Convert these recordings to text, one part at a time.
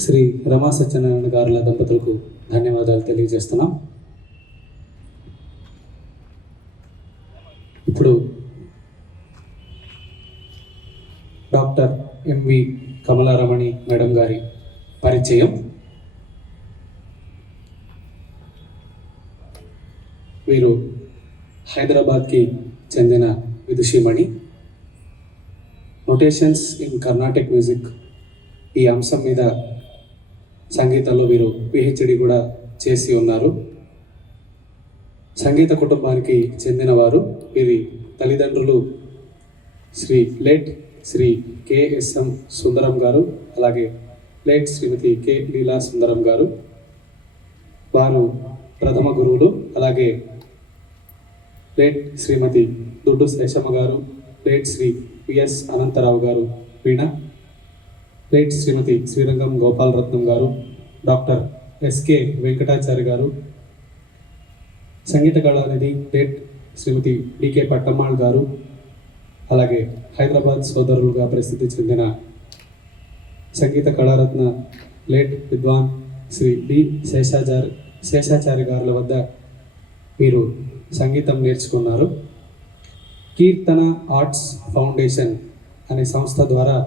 శ్రీ రమా సత్యనారాయణ గారుల దంపతులకు ధన్యవాదాలు తెలియజేస్తున్నాం. ఇప్పుడు డాక్టర్ ఎంవి కమలారమణి మేడం గారి పరిచయం. వీరు హైదరాబాద్కి చెందిన విదుషీమణి. నోటేషన్స్ ఇన్ కర్ణాటిక్ మ్యూజిక్ ఈ అంశం మీద సంగీతంలో వీరు పిహెచ్డి కూడా చేసి ఉన్నారు. సంగీత కుటుంబానికి చెందినవారు. వీరి తల్లిదండ్రులు శ్రీ కెఎస్ఎం సుందరం గారు, అలాగే లేట్ శ్రీమతి కె లీలా సుందరం గారు. వారు ప్రథమ గురువులు. అలాగే లేట్ శ్రీమతి దుడ్డు శేషమ్మ గారు, లేట్ శ్రీ పిఎస్ అనంతరావు గారు వీణ, లేట్ శ్రీమతి శ్రీరంగం గోపాలరత్నం గారు, డాక్టర్ ఎస్కే వెంకటాచారి గారు. సంగీత కళానిధి లేట్ శ్రీమతి డికే పట్టమ్మాళ్ గారు. అలాగే హైదరాబాద్ సోదరులుగా ప్రసిద్ధి చెందిన సంగీత కళారత్న లేట్ విద్వాన్ శ్రీ డి శేషాచారి గారుల వద్ద వీరు సంగీతం నేర్చుకున్నారు. కీర్తన ఆర్ట్స్ ఫౌండేషన్ అనే సంస్థ ద్వారా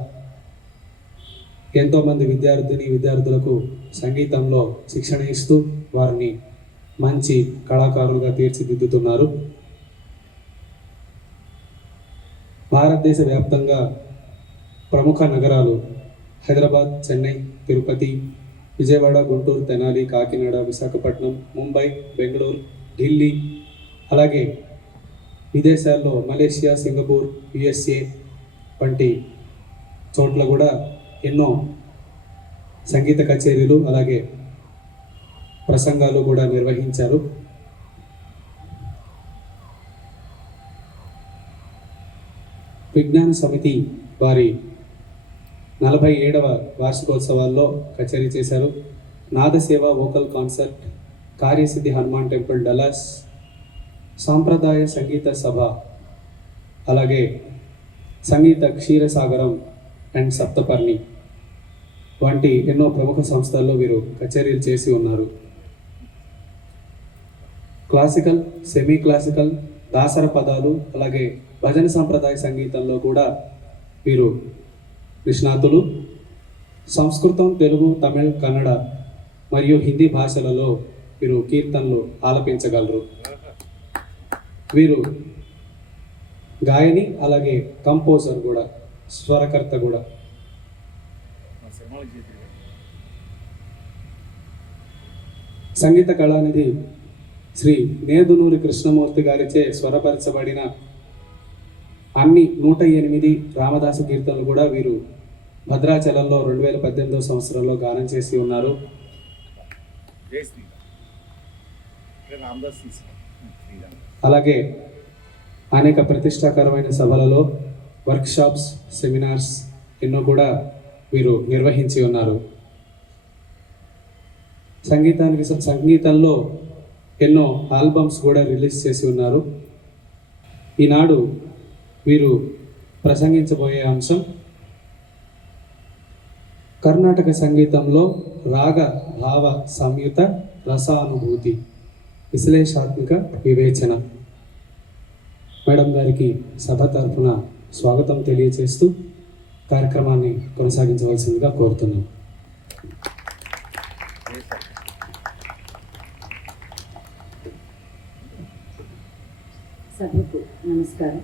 ఎంతోమంది విద్యార్థులకు సంగీతంలో శిక్షణ ఇస్తూ వారిని మంచి కళాకారులుగా తీర్చిదిద్దుతున్నారు. భారతదేశ వ్యాప్తంగా ప్రముఖ నగరాలు హైదరాబాద్, చెన్నై, తిరుపతి, విజయవాడ, గుంటూరు, తెనాలి, కాకినాడ, విశాఖపట్నం, ముంబై, బెంగళూరు, ఢిల్లీ, అలాగే విదేశాల్లో మలేషియా, సింగపూర్, యుఎస్ఏ వంటి చోట్ల కూడా ఎన్నో సంగీత కచేరీలు అలాగే ప్రసంగాలు కూడా నిర్వహించారు. విజ్ఞాన సమితి వారి 47వ వార్షికోత్సవాల్లో కచేరీ చేశారు. నాదసేవ వోకల్ కాన్సర్ట్, కార్యసిద్ధి హనుమాన్ టెంపుల్ డలాస్, సాంప్రదాయ సంగీత సభ, అలాగే సంగీత క్షీరసాగరం అండ్ సప్తపర్ణి వంటి ఎన్నో ప్రముఖ సంస్థల్లో వీరు కచేరీలు చేసి ఉన్నారు. క్లాసికల్, సెమీ క్లాసికల్, దాసర పదాలు, అలాగే భజన సంప్రదాయ సంగీతంలో కూడా వీరు నిష్ణాతులు. సంస్కృతం, తెలుగు, తమిళ్, కన్నడ మరియు హిందీ భాషలలో వీరు కీర్తనలు ఆలపించగలరు. వీరు గాయని, అలాగే కంపోజర్ కూడా, స్వరకర్త కూడా. సంగీత కళానిధి శ్రీ నేదునూరి కృష్ణమూర్తి గారిచే స్వరపరచబడిన అన్ని 108 రామదాసు కీర్తనలు కూడా వీరు భద్రాచలంలో 2018వ సంవత్సరంలో గానం చేసి ఉన్నారు. అలాగే అనేక ప్రతిష్టాకరమైన సభలలో వర్క్షాప్స్, సెమినార్స్ ఎన్నో కూడా వీరు నిర్వహించి ఉన్నారు. సంగీతంలో ఎన్నో ఆల్బమ్స్ కూడా రిలీజ్ చేసి ఉన్నారు. ఈనాడు వీరు ప్రసంగించబోయే అంశం కర్ణాటక సంగీతంలో రాగ భావ సంయుత రసానుభూతి, విశ్లేషాత్మక వివేచన. మేడం గారికి సభ తరఫున స్వాగతం తెలియజేస్తూ కార్యక్రమాన్ని కొనసాగించవలసిందిగా కోరుతున్నాం. సభకు నమస్కారం.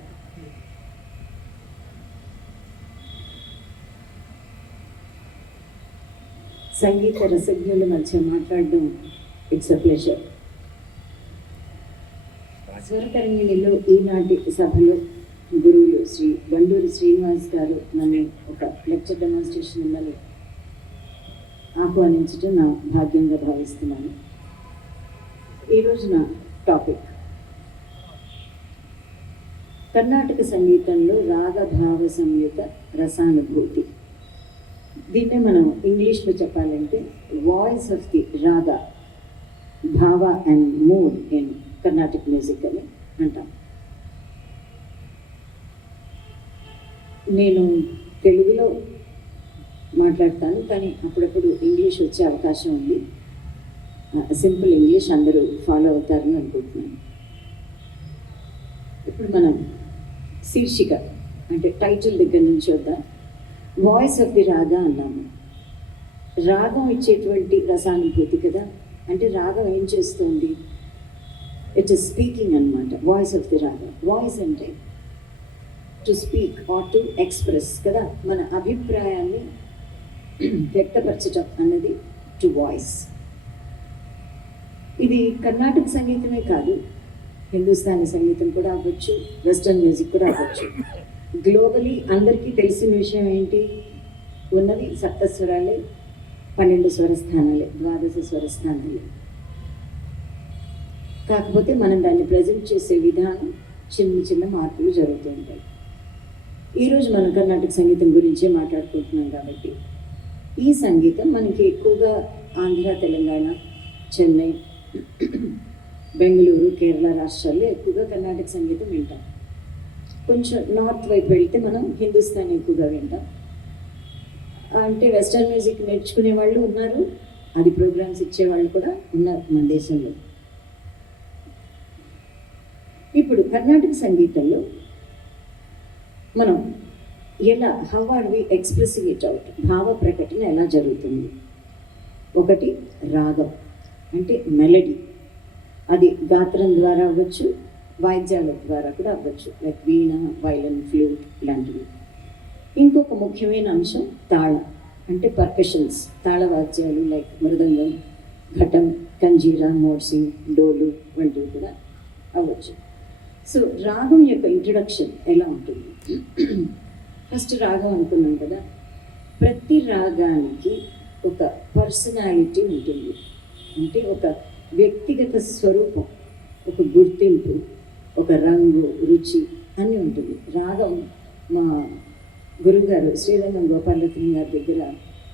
సంగీత రసజ్ఞుల మధ్య మాట్లాడడం ఇట్స్ అ ప్లెజర్. స్వరతరంగిణిలో ఈనాటి సభలో గురువులు శ్రీ బండూరి శ్రీనివాస్ గారు నన్ను ఒక లెక్చర్ డెమాన్స్ట్రేషన్ ఇమ్మని ఆహ్వానించడం నా భాగ్యంగా భావిస్తున్నాను. ఈరోజు నా టాపిక్ కర్ణాటక సంగీతంలో రాగభావ సంయుత రసానుభూతి. దీన్నే మనం ఇంగ్లీష్లో చెప్పాలంటే వాయిస్ ఆఫ్ ది రాగా, భావ and mood in Karnataka music అని అంటాం. నేను తెలుగులో మాట్లాడతాను, కానీ అప్పుడప్పుడు ఇంగ్లీష్ వచ్చే అవకాశం ఉంది. సింపుల్ ఇంగ్లీష్ అందరూ ఫాలో అవుతారని అనుకుంటున్నాను. ఇప్పుడు మనం శీర్షిక అంటే టైటిల్ దగ్గర నుంచి వద్దాం. వాయిస్ ఆఫ్ ది రాగా అన్నాము. రాగం ఇచ్చేటువంటి రసానుభూతి కదా. అంటే రాగం ఏం చేస్తుంది? ఇట్ ఈస్ స్పీకింగ్ అన్నమాట. Voice of the raga. Voice అంటే to speak or to express కదా. మన అభిప్రాయాన్ని వ్యక్తపరచటం అన్నది టు వాయిస్. ఇది కర్ణాటక సంగీతమే కాదు, హిందుస్థానీ సంగీతం కూడా అవ్వచ్చు, వెస్టర్న్ మ్యూజిక్ కూడా అవ్వచ్చు. గ్లోబలీ అందరికీ తెలిసిన విషయం ఏంటి? ఉన్నది సప్తస్వరాలే, 12 స్వరస్థానాలే, 12 స్వరస్థానాలే. కాకపోతే మనం దాన్ని ప్రజెంట్ చేసే విధానం చిన్న చిన్న మార్పులు జరుగుతూ ఉంటాయి. ఈరోజు మనం కర్ణాటక సంగీతం గురించే మాట్లాడుకుంటున్నాం కాబట్టి ఈ సంగీతం మనకి ఎక్కువగా ఆంధ్ర, తెలంగాణ, చెన్నై, బెంగళూరు, కేరళ రాష్ట్రాల్లో ఎక్కువగా కర్ణాటక సంగీతం వింటాం. కొంచెం నార్త్ వైపు వెళ్తే మనం హిందుస్థానీ ఎక్కువగా వింటాం. అంటే వెస్టర్న్ మ్యూజిక్ నేర్చుకునే వాళ్ళు ఉన్నారు, అది ప్రోగ్రామ్స్ ఇచ్చేవాళ్ళు కూడా ఉన్నారు మన దేశంలో. ఇప్పుడు కర్ణాటక సంగీతంలో మనం how are we expressing it out, భావ ప్రకటన ఎలా జరుగుతుంది? ఒకటి రాగం అంటే మెలడీ, అది గాత్రం ద్వారా అవ్వచ్చు, వాయిద్యాల ద్వారా కూడా అవ్వచ్చు, లైక్ వీణ, వైలన్, ఫ్లూట్ లాంటివి. ఇంకొక ముఖ్యమైన అంశం తాళం అంటే పర్కషన్స్, తాళవాద్యాలు లైక్ మృదంగం, ఘటం, కంజీరా, మోర్సింగ్, డోలు వంటివి కూడా అవ్వచ్చు. సో రాగం యొక్క ఇంట్రడక్షన్ ఎలా ఉంటుంది? ఫస్ట్ రాగం అనుకున్నాం కదా. ప్రతి రాగానికి ఒక పర్సనాలిటీ ఉంటుంది. అంటే ఒక వ్యక్తిగత స్వరూపం, ఒక గుర్తింపు, ఒక రంగు, రుచి అన్నీ ఉంటుంది. రాగం మా గురుగారు శ్రీరంగం గోపాలరత్నం గారి దగ్గర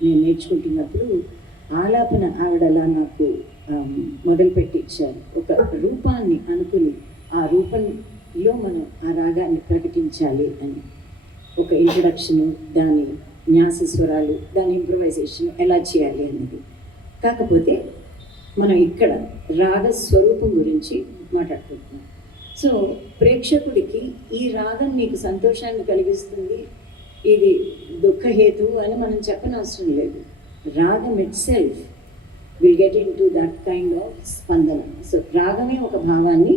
నేను నేర్చుకుంటున్నప్పుడు ఆలాపన ఆవిడ అలా నాకు మొదలుపెట్టి ఇచ్చారు. ఒక రూపాన్ని అనుకుని ఆ రూపంలో మనం ఆ రాగాన్ని ప్రకటించాలి అని. ఒక ఇంట్రడక్షను, దాని న్యాస స్వరాలు, దాని ఇంప్రవైజేషన్ ఎలా చేయాలి అన్నది. కాకపోతే మనం ఇక్కడ రాగ స్వరూపం గురించి మాట్లాడుకుంటున్నాం. సో ప్రేక్షకుడికి ఈ రాగం నీకు సంతోషాన్ని కలిగిస్తుంది, ఇది దుఃఖహేతు అని మనం చెప్పనవసరం లేదు. రాగం it self will get in to that kind of స్పందన. సో రాగమే ఒక భావాన్ని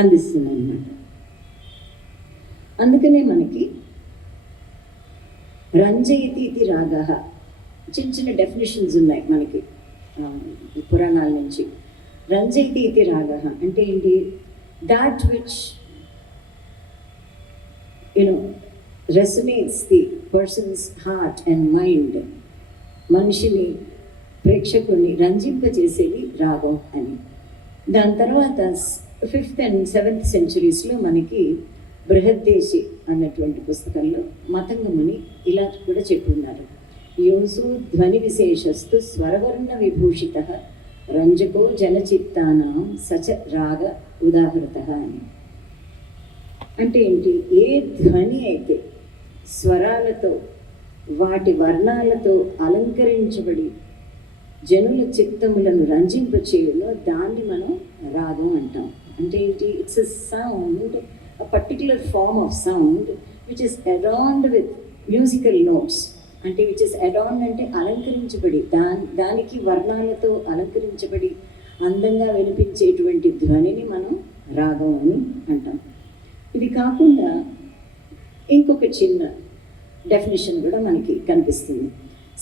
అందిస్తుంది అన్నమాట. అందుకనే మనకి రంజయతి ఇది రాగ, చిన్న చిన్న డెఫినేషన్స్ ఉన్నాయి మనకి పురాణాల నుంచి. రంజయతి ఇది రాగ అంటే ఏంటి? That which resonates the person's heart and mind. మనిషిని, ప్రేక్షకుడిని రంజింపజేసేది రాగం అని. దాని తర్వాత 5th and 7th centuries మనకి బృహద్దేశి అన్నటువంటి పుస్తకంలో మతంగముని ఇలా కూడా చెప్పున్నారు. యోసు ధ్వని విశేషస్తు స్వరవర్ణ విభూషిత రంజకో జనచిత్తానాం సచ రాగ ఉదాహృత అని. అంటే ఏంటి? ఏ ధ్వని అయితే స్వరాలతో, వాటి వర్ణాలతో అలంకరించబడి జనుల చిత్తములను రంజింపచేయులో దాన్ని మనం రాగం అంటాం. అంటే ఏంటి? It's a sound, a particular form of sound which is adorned with musical notes. అంటే which is adorned అంటే అలంకరించబడి, దానికి వర్ణాలతో అలంకరించబడి అందంగా వినిపించేటువంటి ధ్వనిని మనం రాగం అని అంటాం. ఇది కాకుండా ఇంకొక చిన్న డెఫినేషన్ కూడా మనకి కనిపిస్తుంది.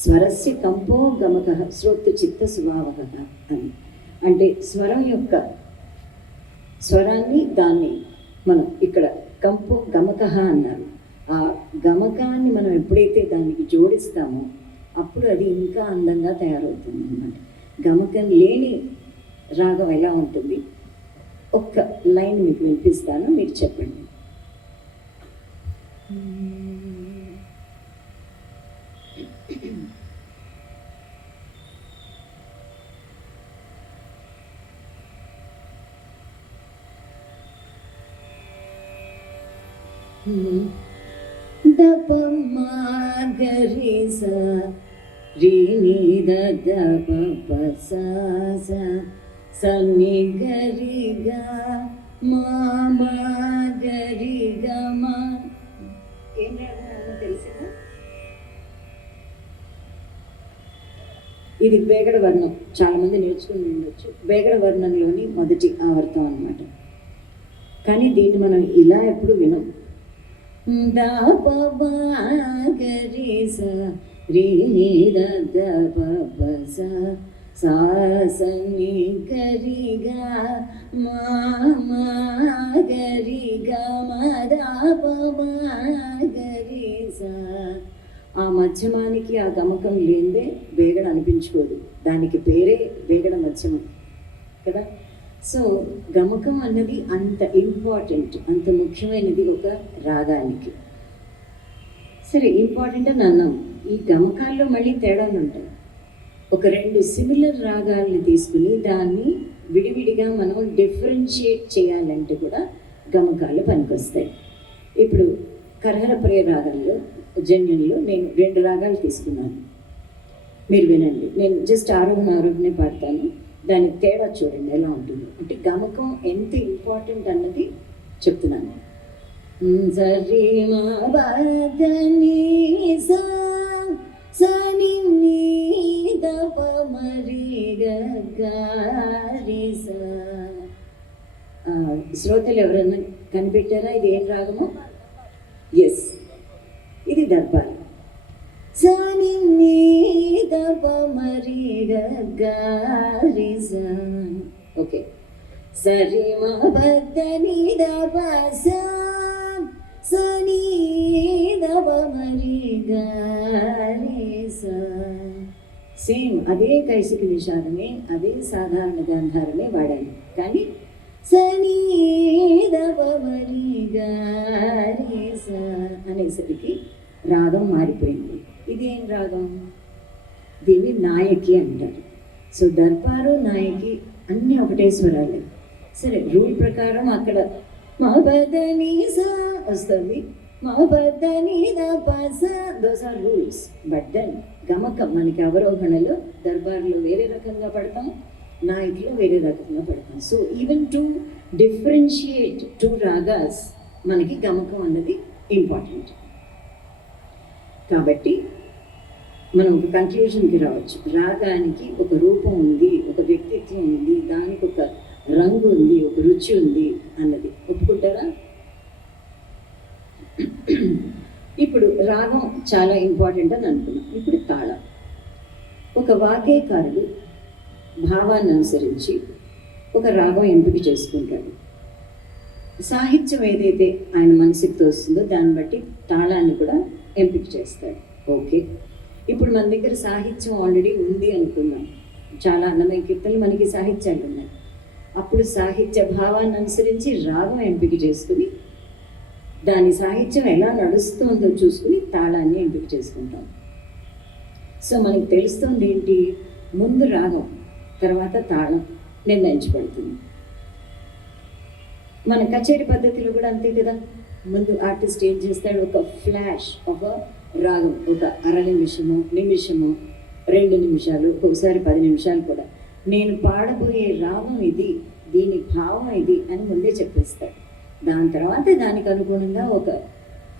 స్వరస్య కంపో గమక శ్రోత్ర చిత్త స్వభావ అని. అంటే స్వరం యొక్క స్వరాన్ని, దాన్ని మనం ఇక్కడ కంపో గమక అన్నారు. ఆ గమకాన్ని మనం ఎప్పుడైతే దానికి జోడిస్తామో అప్పుడు అది ఇంకా అందంగా తయారవుతుంది అన్నమాట. గమకం లేని రాగం ఎలా ఉంటుంది? ఒక్క లైన్ మీకు వినిపిస్తాను, మీరు చెప్పండి. దప గరి స రి ని ద ద ప స స స ని గరి గ మా మా గరి గ మా. ఏం రాగమో తెలిసిందా? ఇది వేగడ వర్ణం, చాలా మంది నేర్చుకుని ఉండొచ్చు. వేగడ వర్ణంలోని మొదటి ఆవర్తం అన్నమాట. కానీ దీన్ని మనం ఇలా ఎప్పుడు వినం. ద ప బ గరి స రి ని ద ద ప ప స సా స ని గరి గ మా మా గరి గ మ ద ప బ గరి స. ఆ మధ్యమానికి ఆ గమకం లేనిదే వేగడ అనిపించుకోదు. దానికి పేరే వేగడ మధ్యమం కదా. సో గమకం అన్నది అంత ఇంపార్టెంట్, అంత ముఖ్యమైనది ఒక రాగానికి. సరే, ఇంపార్టెంట్ అని అన్నాం. ఈ గమకాల్లో మళ్ళీ తేడాలు ఉంటాయి. ఒక రెండు సిమిలర్ రాగాల్ని తీసుకుని దాన్ని విడివిడిగా మనం డిఫరెన్షియేట్ చేయాలంటే కూడా గమకాలు పనికొస్తాయి. ఇప్పుడు కరహర ప్రియ రాగంలో జన్యంలో నేను రెండు రాగాలు తీసుకున్నాను, మీరు వినండి. నేను జస్ట్ ఆరోహణనే పాడతాను, దానికి తేడా చూడండి ఎలా ఉంటుందో. అంటే గమకం ఎంత ఇంపార్టెంట్ అన్నది చెప్తున్నాను. సరి మా బదని స సని ని ద ప మరి గ రి స. శ్రోతలు ఎవరన్నా కనిపెట్టారా ఇది ఏం రాగమో? ఎస్, ఇది దర్బార్. సని ని ద ప మరి గ రి స. ఓకే, సరి మా బదని ద ప స సని ద ప మరి గ రి స. సేమ్ అదే కైసిక నిషాదమే, అదే సాధారణ గాంధారమే వాడాలి. కానీ సని ద ప మరి గ రి స అనేసరికి రాగం మారిపోయింది. ఇది ఏం రాగం? దీన్ని నాయకి అంటారు. సో దర్బారు నాయకి అన్నీ ఒకటే స్వరాలే. సరే, రూల్ ప్రకారం అక్కడ మా బదని స వస్తుంది, మా బదని ద ప స, those are rules. But then గమకం మనకి అవరోహణలో దర్బార్లో వేరే రకంగా పడతాం, నాయకిలో వేరే రకంగా పడతాం. So even to differentiate two ragas మనకి గమకం అన్నది ఇంపార్టెంట్. కాబట్టి మనం ఒక కన్క్లూజన్కి రావచ్చు. రాగానికి ఒక రూపం ఉంది, ఒక వ్యక్తిత్వం ఉంది, దానికి ఒక రంగు ఉంది, ఒక రుచి ఉంది అన్నది. ఒప్పుకుంటారా? ఇప్పుడు రాగం చాలా ఇంపార్టెంట్ అని అనుకున్నాం. ఇప్పుడు తాళం. ఒక వాగ్గేయకారుడు భావాన్ని అనుసరించి ఒక రాగం ఎంపిక చేసుకుంటాడు. సాహిత్యం ఏదైతే ఆయన మనసుకి తోస్తుందో దాన్ని బట్టి తాళాన్ని కూడా ఎంపిక చేస్తాడు. ఓకే, ఇప్పుడు మన దగ్గర సాహిత్యం ఆల్రెడీ ఉంది అనుకున్నాం. చాలా అన్నమయ్య కీర్తనలు మనకి సాహిత్యాలు ఉన్నాయి. అప్పుడు సాహిత్య భావాన్ని అనుసరించి రాగం ఎంపిక చేసుకుని దాని సాహిత్యం ఎలా నడుస్తుందో చూసుకుని తాళాన్ని ఎంపిక చేసుకుంటాం. సో మనకి తెలుస్తుంది ఏంటి? ముందు రాగం, తర్వాత తాళం నిర్ణయించబడుతుంది. మన కచేరీ పద్ధతిలో కూడా అంతే కదా. ముందు ఆర్టిస్ట్ ఏం చేస్తాడు? ఒక ఫ్లాష్, ఒక రాగం, ఒక అర నిమిషము, 2 నిమిషాలు, ఒకసారి 10 నిమిషాలు కూడా నేను పాడబోయే రాగం ఇది, దీని భావం ఇది అని ముందే చెప్పేస్తాడు. దాని తర్వాత దానికి అనుగుణంగా ఒక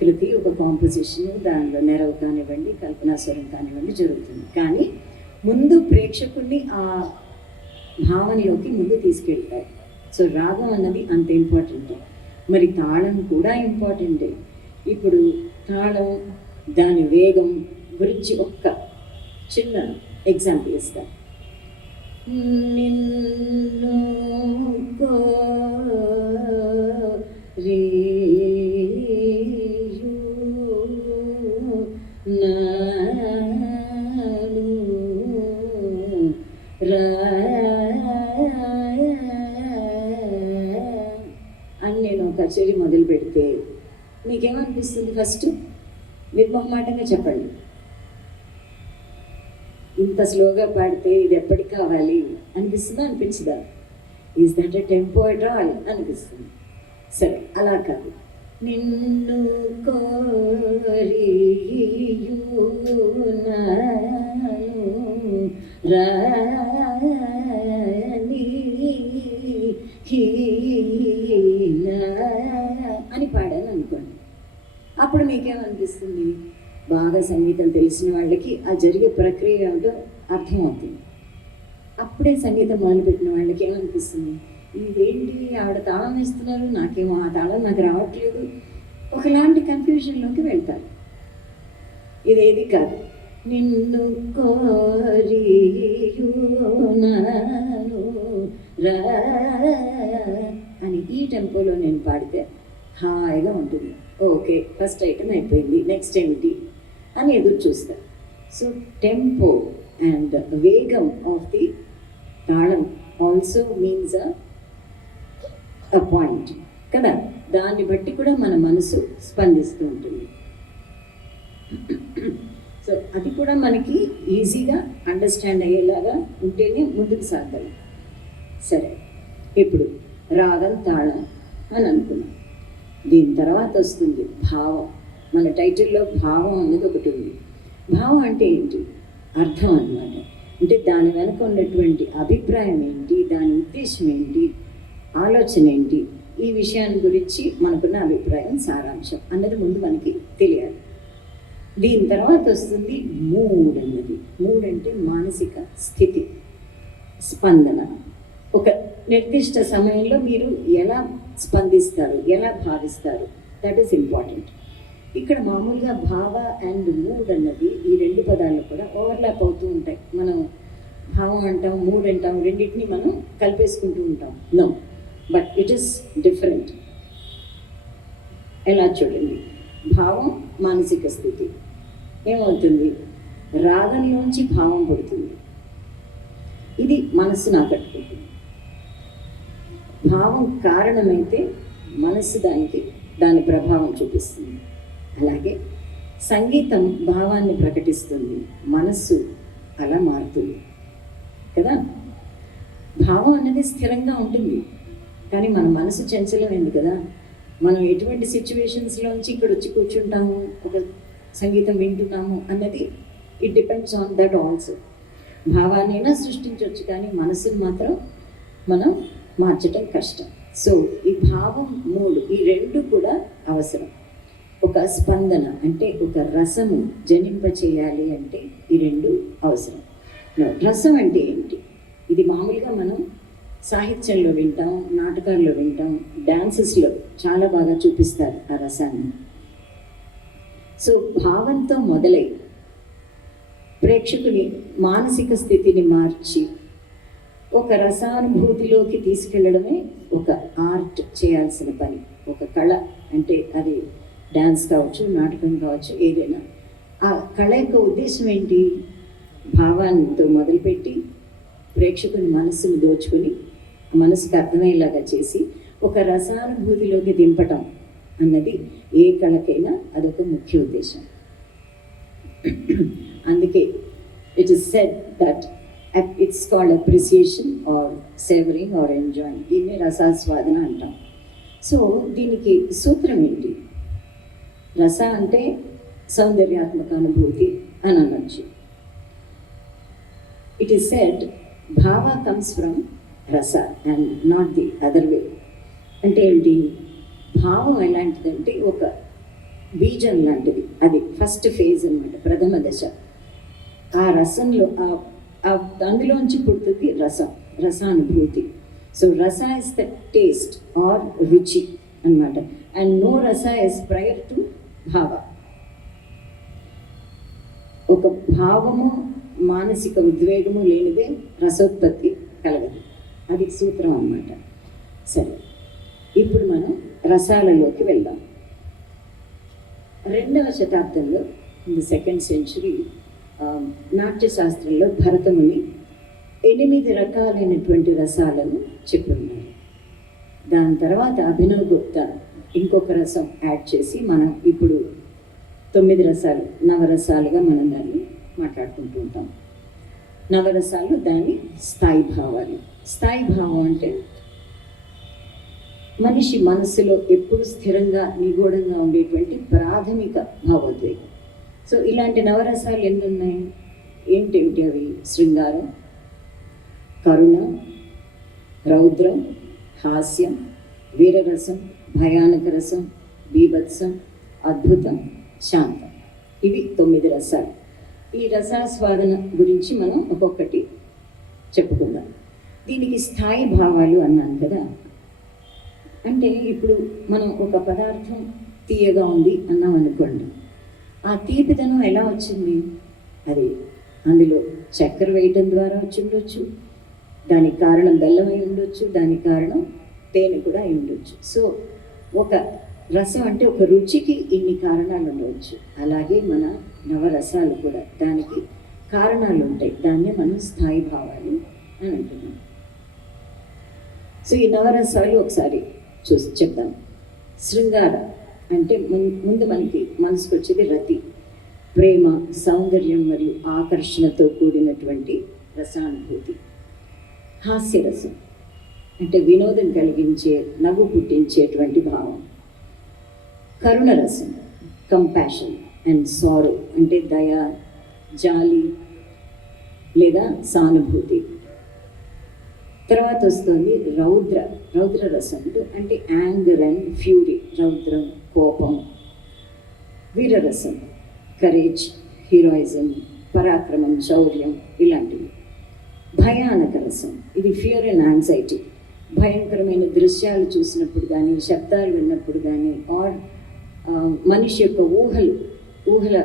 కృతి, ఒక కాంపోజిషన్, దానిలో నెరవు కానివ్వండి, కల్పనాస్వరం కానివ్వండి జరుగుతుంది. కానీ ముందు ప్రేక్షకుల్ని ఆ భావనలోకి ముందు తీసుకెళ్తారు. సో రాగం అన్నది అంత ఇంపార్టెంట్. మరి తాళం కూడా ఇంపార్టెంటే. ఇప్పుడు తాళం, దాని వేగం గురించి ఒక్క చిన్న ఎగ్జాంపుల్ ఇస్తాను. నిన్ను అని నేను కచేరీ మొదలు పెడితే మీకేమనిపిస్తుంది? ఫస్ట్ నిర్మోహమాటంగా చెప్పండి. ఇంత స్లోగా పాడితే ఇది ఎప్పటికి కావాలి అనిపిస్తుందా? అనిపించదా? Is that a tempo at all అనిపిస్తుంది. సరే, అలా కాదు. నిన్ను కోరియునాను రాని అని పాడాను అనుకోండి. అప్పుడు మీకేమనిపిస్తుంది? బాగా సంగీతం తెలిసిన వాళ్ళకి ఆ జరిగే ప్రక్రియ ఏమిటో అర్థమవుతుంది. అప్పుడే సంగీతం మొదలుపెట్టిన వాళ్ళకి ఏమనిపిస్తుంది? ఇదేంటి ఆవిడ తాళం వేస్తున్నారు, నాకేమో ఆ తాళం నాకు రావట్లేదు, ఒకలాంటి కన్ఫ్యూజన్లోకి వెళ్తారు. ఇదేది కాదు. నిన్ను కోరియునాను రా అని ఈ టెంపోలో నేను పాడితే హాయిగా ఉంటుంది. ఓకే, ఫస్ట్ ఐటమ్ అయిపోయింది, నెక్స్ట్ ఏమిటి అని ఎదురు చూస్తారు. సో టెంపో అండ్ వేగం ఆఫ్ ది తాళం ఆల్సో మీన్స్ అ పాయింట్ కదా. దాన్ని బట్టి కూడా మన మనసు స్పందిస్తూ ఉంటుంది. సో అది కూడా మనకి ఈజీగా అండర్స్టాండ్ అయ్యేలాగా ఉంటేనే ముందుకు సాగాలి. సరే, ఇప్పుడు రాగం తాళం అని అనుకున్నాం. దీని తర్వాత వస్తుంది భావం. మన టైటిల్లో భావం అనేది ఒకటి ఉంది. భావం అంటే ఏంటి? అర్థం అన్నమాట. అంటే దాని వెనక ఉన్నటువంటి అభిప్రాయం ఏంటి, దాని ఉద్దేశం ఏంటి, ఆలోచన ఏంటి, ఈ విషయాన్ని గురించి మనకున్న అభిప్రాయం, సారాంశం అన్నది ముందు మనకి తెలియాలి. దీని తర్వాత వస్తుంది మూడ్ అన్నది. మూడ్ అంటే మానసిక స్థితి, స్పందన. ఒక నిర్దిష్ట సమయంలో మీరు ఎలా స్పందిస్తారు, ఎలా భావిస్తారు, దట్ ఈస్ ఇంపార్టెంట్. ఇక్కడ మామూలుగా భావ అండ్ మూడ్ అన్నది ఈ రెండు పదాలు కూడా ఓవర్లాప్ అవుతూ ఉంటాయి. మనం భావం అంటాం, మూడ్ అంటాం, రెండింటిని మనం కలిపేసుకుంటూ ఉంటాం. No, but it is different. ఎలా చూడండి, భావం మానసిక స్థితి ఏమవుతుంది? రాగంలోంచి భావం పుడుతుంది. ఇది మనస్సును ఆకట్టుకుంటుంది. భావం కారణమైతే మనస్సు దాని ప్రభావం చూపిస్తుంది. అలాగే సంగీతం భావాన్ని ప్రకటిస్తుంది, మనస్సు అలా మారుతుంది కదా. భావం అనేది స్థిరంగా ఉంటుంది, కానీ మన మనసు చంచలమైంది కదా. మనం ఎటువంటి సిచ్యువేషన్స్లోంచి ఇక్కడ వచ్చి కూర్చుంటాము, ఒక సంగీతం వింటున్నాము అన్నది it depends on that also. భావాన్నైనా సృష్టించవచ్చు, కానీ మనసుని మాత్రం మనం మార్చడం కష్టం. సో ఈ భావం, మూడు, ఈ రెండు కూడా అవసరం. ఒక స్పందన అంటే ఒక రసము జనింప చేయాలి అంటే ఈ రెండు అవసరం. రసం అంటే ఏంటి? ఇది మామూలుగా మనం సాహిత్యంలో వింటాం, నాటకాల్లో వింటాం, డాన్సెస్లో చాలా బాగా చూపిస్తారు ఆ రసాన్ని. సో భావంతో మొదలై ప్రేక్షకుని మానసిక స్థితిని మార్చి ఒక రసానుభూతిలోకి తీసుకెళ్ళడమే ఒక ఆర్ట్ చేయాల్సిన పని, ఒక కళ. అంటే అది డ్యాన్స్ కావచ్చు, నాటకం కావచ్చు, ఏదైనా. ఆ కళ యొక్క ఉద్దేశం ఏంటి? భావాలతో మొదలుపెట్టి ప్రేక్షకుని మనస్సును దోచుకొని మనసుకు అర్థమయ్యేలాగా చేసి ఒక రసానుభూతిలోకి దింపటం అన్నది ఏ కళకైనా అదొక ముఖ్య ఉద్దేశం. అందుకే it is said that it's called appreciation or savouring or enjoying. దీన్ని రసాస్వాదన అంటాం. సో దీనికి సూత్రం ఏంటి? రస అంటే సౌందర్యాత్మక అనుభూతి అని అనొచ్చు. ఇట్ ఈస్ సెడ్ భావ కమ్స్ ఫ్రమ్ రస and not the other way. అంటే ఏంటి? భావం ఎలాంటిదంటే ఒక బీజం లాంటిది. అది ఫస్ట్ ఫేజ్ అన్నమాట, ప్రథమ దశ. ఆ రసంలో అందులోంచి పుడుతుంది రసం, రసానుభూతి. సో రస ఇస్ ద టేస్ట్ ఆర్ రుచి అన్నమాట. అండ్ నో రస ఇస్ ప్రయర్ టు భావ. ఒక భావము, మానసిక ఉద్వేగము లేనిదే రసోత్పత్తి కలగదు. అది సూత్రం అన్నమాట. సరే, ఇప్పుడు మనం రసాలలోకి వెళ్దాం. 2వ శతాబ్దంలో, ఇన్ ది 2nd century, నాట్యశాస్త్రంలో భరతముని 8 రకాలైనటువంటి రసాలను చెప్పున్నారు. దాని తర్వాత అభినవ్ గుప్తా ఇంకొక రసం యాడ్ చేసి మనం ఇప్పుడు 9 రసాలు, నవరసాలుగా మనం దాన్ని మాట్లాడుకుంటూ ఉంటాం. నవరసాలు దాని స్థాయి భావాలు. స్థాయి భావం అంటే మనిషి మనస్సులో ఎప్పుడు స్థిరంగా నిగూఢంగా ఉండేటువంటి ప్రాథమిక భావోద్వేగం. సో ఇలాంటి నవరసాలు ఎన్ని ఉన్నాయి? ఏంటేమిటి అవి? శృంగారం, కరుణ, రౌద్రం, హాస్యం, వీరరసం, భయానక రసం, బీభత్సం, అద్భుతం, శాంతం. ఇవి 9 రసాలు. ఈ రసాస్వాదన గురించి మనం ఒక్కొక్కటి చెప్పుకుందాం. దీనికి స్థాయి భావాలు అన్నాను కదా. అంటే ఇప్పుడు మనం ఒక పదార్థం తీయగా ఉంది అన్నాం అనుకోండి, ఆ తీపిదనం ఎలా వచ్చింది? అది అందులో చక్కెర వేయటం ద్వారా వచ్చి ఉండొచ్చు, దానికి కారణం బెల్లం అయి ఉండొచ్చు, దానికి కారణం తేనె కూడా అయి ఉండొచ్చు. సో ఒక రసం అంటే ఒక రుచికి ఇన్ని కారణాలు ఉండవచ్చు. అలాగే మన నవరసాలు కూడా దానికి కారణాలు ఉంటాయి. దాన్నే మనం స్థాయి భావాలు అని అంటున్నాం. సో ఈ నవరసాలు ఒకసారి చూసి చెప్దాం. శృంగార అంటే ముందు మనకి మనసుకు వచ్చేది రతి, ప్రేమ, సౌందర్యం మరియు ఆకర్షణతో కూడినటువంటి రసానుభూతి. హాస్యరసం అంటే వినోదం కలిగించే, నవ్వు పుట్టించేటువంటి భావం. కరుణరసం, కంపాషన్ అండ్ సారో అంటే దయ, జాలి లేదా సానుభూతి. తర్వాత వస్తుంది రౌద్ర రసం అంటే యాంగర్ అండ్ ఫ్యూరీ, రౌద్రం, కోపం. వీరరసం, కరేజ్, హీరోయిజం, పరాక్రమం, శౌర్యం ఇలాంటివి. భయానక రసం ఇది ఫియర్ అండ్ యాంగ్జైటీ, భయంకరమైన దృశ్యాలు చూసినప్పుడు కానీ, శబ్దాలు విన్నప్పుడు కానీ, ఆర్ మనిషి యొక్క ఊహల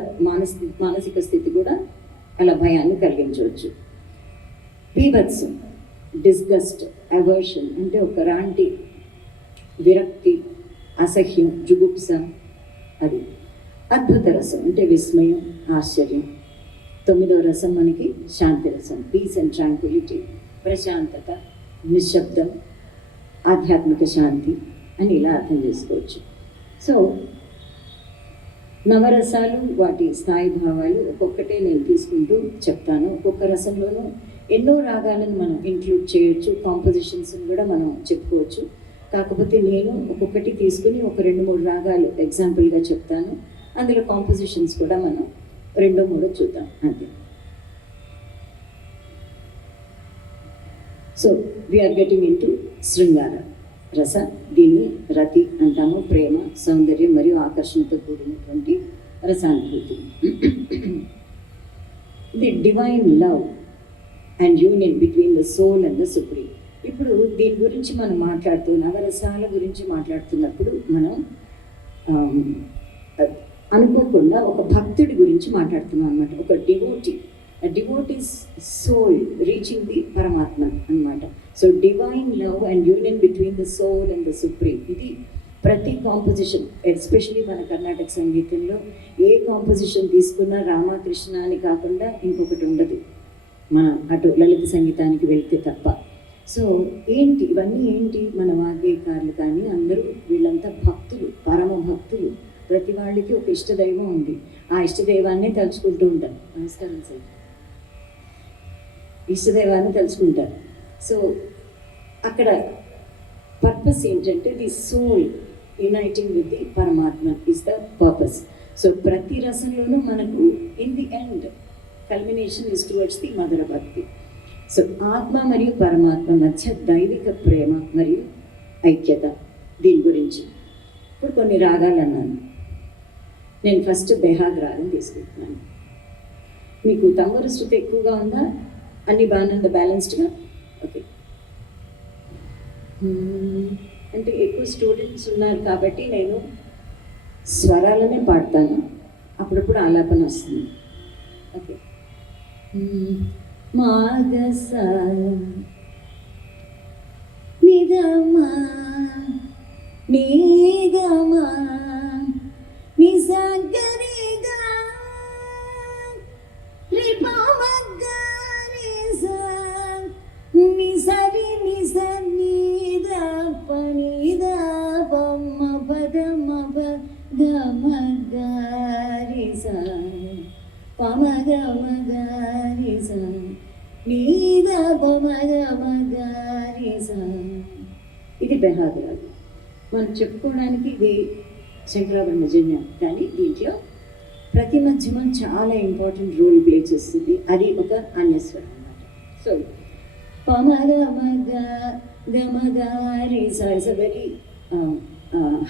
మానసిక స్థితి కూడా అలా భయాన్ని కలిగించవచ్చు. బీభత్సం, డిస్గస్ట్, అవర్షన్ అంటే ఒక రాంటి విరక్తి, అసహ్యం, జుగుప్స అది. అద్భుత రసం అంటే విస్మయం, ఆశ్చర్యం. 9వ రసం మనకి శాంతి రసం, పీస్ అండ్ ట్రాంక్విలిటీ, ప్రశాంతత, నిశ్శబ్దం, ఆధ్యాత్మిక శాంతి అని ఇలా అర్థం చేసుకోవచ్చు. సో నవరసాలు, వాటి స్థాయి భావాలు ఒక్కొక్కటే నేను తీసుకుంటూ చెప్తాను. ఒక్కొక్క రసంలోనూ ఎన్నో రాగాలను మనం ఇంక్లూడ్ చేయొచ్చు, కాంపోజిషన్స్ని కూడా మనం చెప్పుకోవచ్చు. కాకపోతే నేను ఒక్కొక్కటి తీసుకుని ఒక 2-3 రాగాలు ఎగ్జాంపుల్గా చెప్తాను. అందులో కాంపోజిషన్స్ కూడా మనం 2-3 చూద్దాం అంతే. So we are getting into shringara rasa. దీన్ని రతి అంటాము, ప్రేమ, సౌందర్యం మరియు ఆకర్షణతో కూడినటువంటి రసానుభూతి. The divine love and union between the soul and the supreme. ఇప్పుడు దీని గురించి మనం నవరసాల గురించి మాట్లాడుతున్నప్పుడు మనం అనుకోకుండా ఒక భక్తుడి గురించి మాట్లాడుతున్నాం అన్నమాట. ఒక devotees soul reaching the Paramatma అన్నమాట. So divine love and union between the soul and the supreme. ఇది ప్రతి కాంపోజిషన్, ఎస్పెషలీ మన కర్ణాటక సంగీతంలో ఏ కాంపోజిషన్ తీసుకున్నా రామకృష్ణ అని కాకుండా ఇంకొకటి ఉండదు మన అటు లలిత సంగీతానికి వెళ్తే తప్ప. సో ఇవన్నీ ఏంటి? మన వాగ్గేయకారులు కానీ అందరూ వీళ్ళంతా భక్తులు, పరమ భక్తులు. ప్రతి వాళ్ళకి ఒక ఇష్టదైవం ఉంది. ఆ ఇష్టదైవాన్నే తలుచుకుంటూ ఉంటారు. నమస్కారం సార్. ఇష్టదైవాన్ని తలుచుకుంటారు. సో అక్కడ పర్పస్ ఏంటంటే the soul uniting with the paramatma is the purpose. So ప్రతి రసంలోనూ మనకు in the end culmination is towards the madhura bhakti. So ఆత్మ మరియు పరమాత్మ మధ్య దైవిక ప్రేమ మరియు ఐక్యత, దీని గురించి ఇప్పుడు కొన్ని రాగాలు అన్నాను. నేను ఫస్ట్ బెహాగ్ రాగం తీసుకుంటున్నాను. మీకు తంబూరు శృతి ఎక్కువగా ఉందా? అన్ని బాగానే బ్యాలెన్స్డ్గా? ఓకే. అంటే ఎక్కువ స్టూడెంట్స్ ఉన్నారు కాబట్టి నేను స్వరాలనే పాడతాను, అప్పుడప్పుడు ఆలాపన వస్తుంది. ఓకే. మాగస నిదమా నిగమా నిసగరిగా రిపమగ్గ నిసరి నిసనిద పనిద పమ్మ పదమ గమగరిస పమగమగరిస నీద పమగమగరిస. ఇది బెహాగ్ రాగం. మనం చెప్పుకోవడానికి ఇది శంకరాభరణ జన్యం, కానీ దీంట్లో ప్రతి మధ్యమం చాలా ఇంపార్టెంట్ రోల్ ప్లే చేస్తుంది. అది ఒక అన్యస్వరం అన్నమాట. సో పమగ మగ గమగారి is a very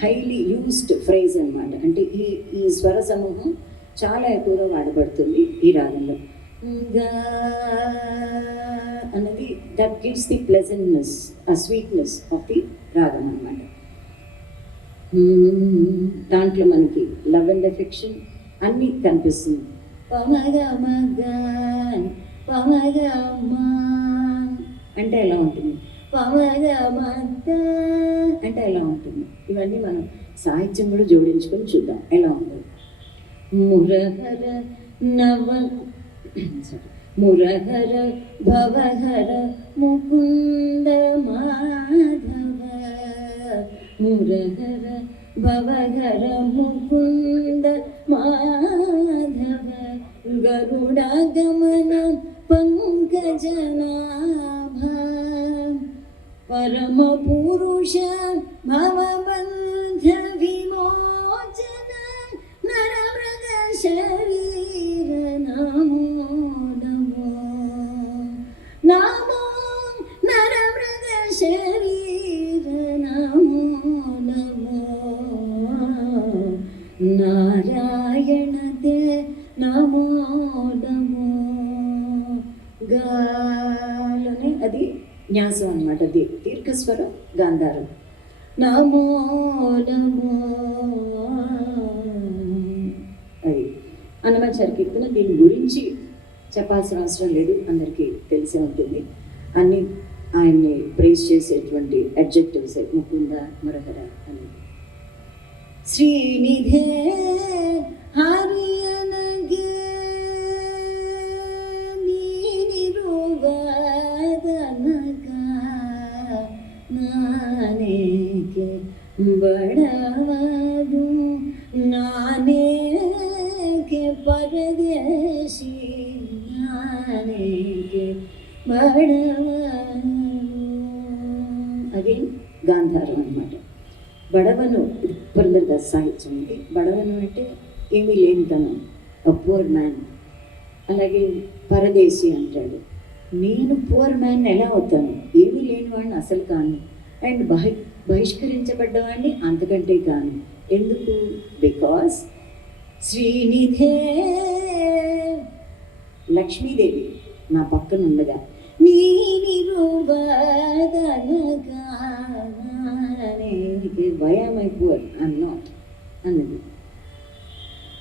highly used phrase అనమాట. అంటే ఈ స్వర సమూహం చాలా ఎక్కువగా వాడబడుతుంది ఈ రాగంలో. గా అన్నది దట్ గివ్స్ ది ప్లెజెంట్నెస్, ఆ స్వీట్నెస్ ఆఫ్ ది రాగం అనమాట. దాంట్లో మనకి లవ్ అండ్ ఎఫెక్షన్ అన్నీ కనిపిస్తుంది. పమగమా అంటే ఎలా ఉంటుంది, పమగమత అంటే ఎలా ఉంటుంది. ఇవన్నీ మనం సాహిత్యం కూడా జోడించుకొని చూద్దాం ఎలా ఉంటుంది. మురహర నవ మురహర భవహర ముకుంద మాధవ, మురహర భవహర ముకుంద మాధవ, గరుడగమన పంకజనాభ, పరమ పురుష భవబంధ విమోచన, నరమృగ శరీర నమో నమో, నమో నరమృగ శరీర నమో నమో, నారాయణ తే నమో నమో. గాలోనే అది న్యాసం అనమాట, అది దీర్ఘస్వరం గాంధారం. నమో నమో అది అన్నమాచార్య కీర్తన. దీని గురించి చెప్పాల్సిన అవసరం లేదు, అందరికీ తెలిసే ఉంటుంది. అన్ని ఆయన్ని ప్రైజ్ చేసేటువంటి అడ్జెక్టివ్స్ ముకుంద మురహర అని. శ్రీనిధే హరియనగే నీనిరువదనగా, నానేకే బడవదు నానేకే పరదేశీ, నానేకే బడవదు. అగైన్ గాంధారం అనమాట. బడవను పురంధరదాస్ సాహిత్యం ఉంది. బడవను అంటే ఏమీ లేనితనం, అ పూర్ మ్యాన్. అలాగే పరదేశీ అంటాడు. నేను పూర్ మ్యాన్ ఎలా అవుతాను, ఏమీ లేనివాడిని అసలు కాను, అండ్ బహిష్కరించబడ్డవాడిని అంతకంటే కాను. ఎందుకు? బికాస్ శ్రీనిధే లక్ష్మీదేవి నా పక్కన ఉండగా, నీనిరువదనగా why am I poor, I'm not అన్నది.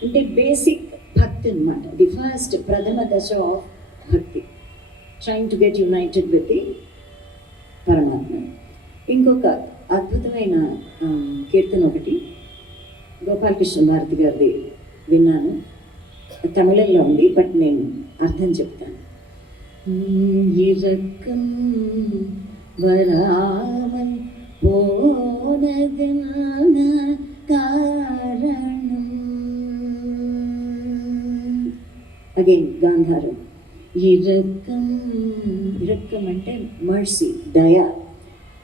అంటే బేసిక్ భక్తి అనమాట. ది ఫస్ట్ ప్రథమ దశ ఆఫ్ భక్తి, trying to get united with the పరమాత్మ. ఇంకొక అద్భుతమైన కీర్తన ఒకటి గోపాలకృష్ణ భారతి గారిది విన్నాను. తమిళంలో ఉంది, బట్ నేను అర్థం చెప్తాను. ఇరక్కం వరావల్ పోనదన కారణం. అగైన్ గాంధారం. ఇరక్కం, ఇరక్కం అంటే మర్సీ, దయ.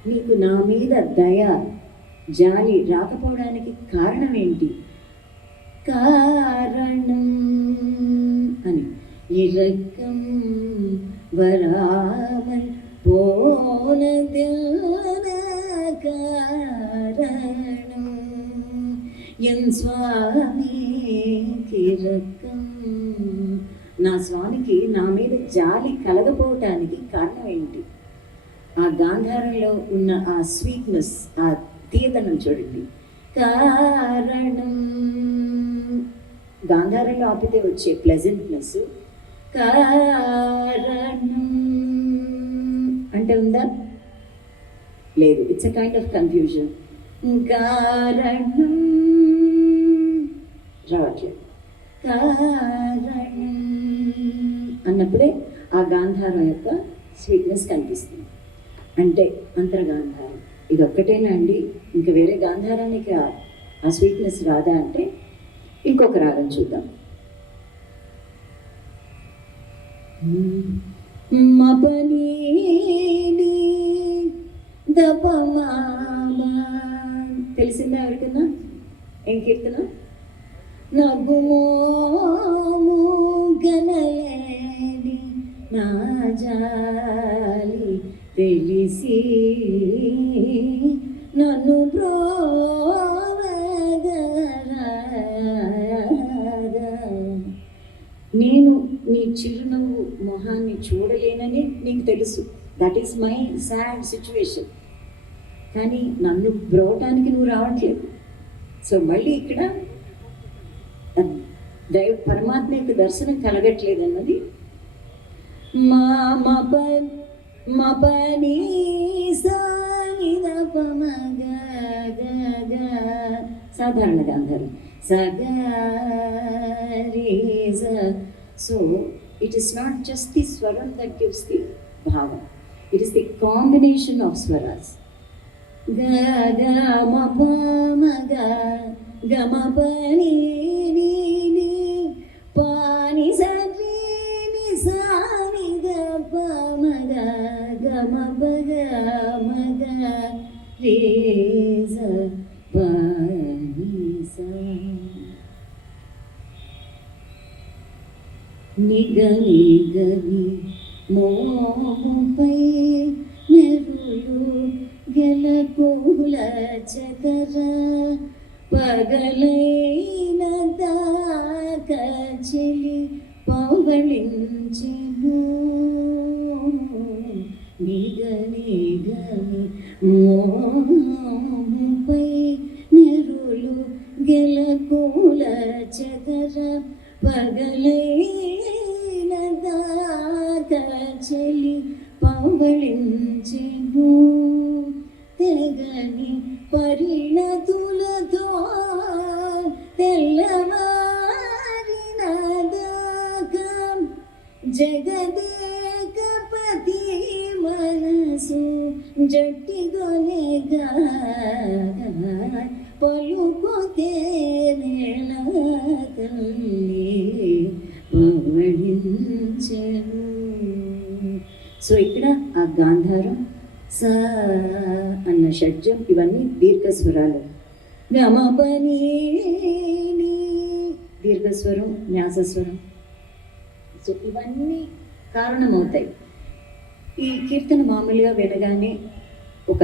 నీకు నా మీద దయ, జాలి రాకపోవడానికి కారణం ఏంటి? కారణం అని. ఇరక్కం వరావల్ పోనదన కారణం, ఎన్ స్వామి కిరక్కం. నా స్వామికి నా మీద జాలి కలగపోవటానికి కారణం ఏంటి? ఆ గాంధారంలో ఉన్న ఆ స్వీట్నెస్, ఆ తీయదనం చూడండి. కారణం, గాంధారంలో ఆపితే వచ్చే ప్లెజెంట్నెస్. కారణం అంటే ఉందా? లేదు. It's a kind of confusion. కారణం రావట్లేదు. కారణం అన్నప్పుడే ఆ గాంధారం యొక్క స్వీట్నెస్ కనిపిస్తుంది. అంటే అంతర్గాంధారం ఇది ఒక్కటేనా అండి, ఇంకా వేరే గాంధారానికి ఆ స్వీట్నెస్ రాదా అంటే ఇంకొక రాగం చూద్దాం. మపనీ దపమా తెలిసిందా ఎవరికన్నా? ఏం కీర్తన? నగుమోము గనలేని నా జాలి తెలిసి నన్ను బ్రోవగరాదా. నేను నీ చిరునవ్వు మొహాన్ని చూడలేనని నీకు తెలుసు. That is my sad situation. కానీ నన్ను బ్రోవటానికి నువ్వు రావట్లేదు. సో మళ్ళీ ఇక్కడ పరమాత్మ యొక్క దర్శనం కలగట్లేదు అన్నది. మపని సాధారణ గాంధారం సగరీజ. So it is not just the swaram that gives the bhavam, it is the combination of swaras. గ గ మ ప మ గ గ మ ప ని ని ని ప ని స రి ని స ని గ ప మ గ గ మ ప గ మ గ రి స ప ని స. నిగ నిగ ని మోముపై నెరులు గెలకుల చకర పగలైన దాకా చెలి పవళించెను. నిగ నిగని మోముపై నెరులు గెలకుల చకర పగలైన దాకా చెలి పవళించెను. తెగని పరిణతులతో తెల్లవారిన దాకా జగదేకపతి మనసు జట్టిగొనెగా పలుకుతే నెల తల్లి పవళించెను. సో ఇక్కడ ఆ గాంధారం స అన్న షడ్జం ఇవన్నీ దీర్ఘస్వరాలు. గమపని దీర్ఘస్వరం, న్యాసస్వరం. సో ఇవన్నీ కారణమవుతాయి. ఈ కీర్తన మామూలుగా వినగానే ఒక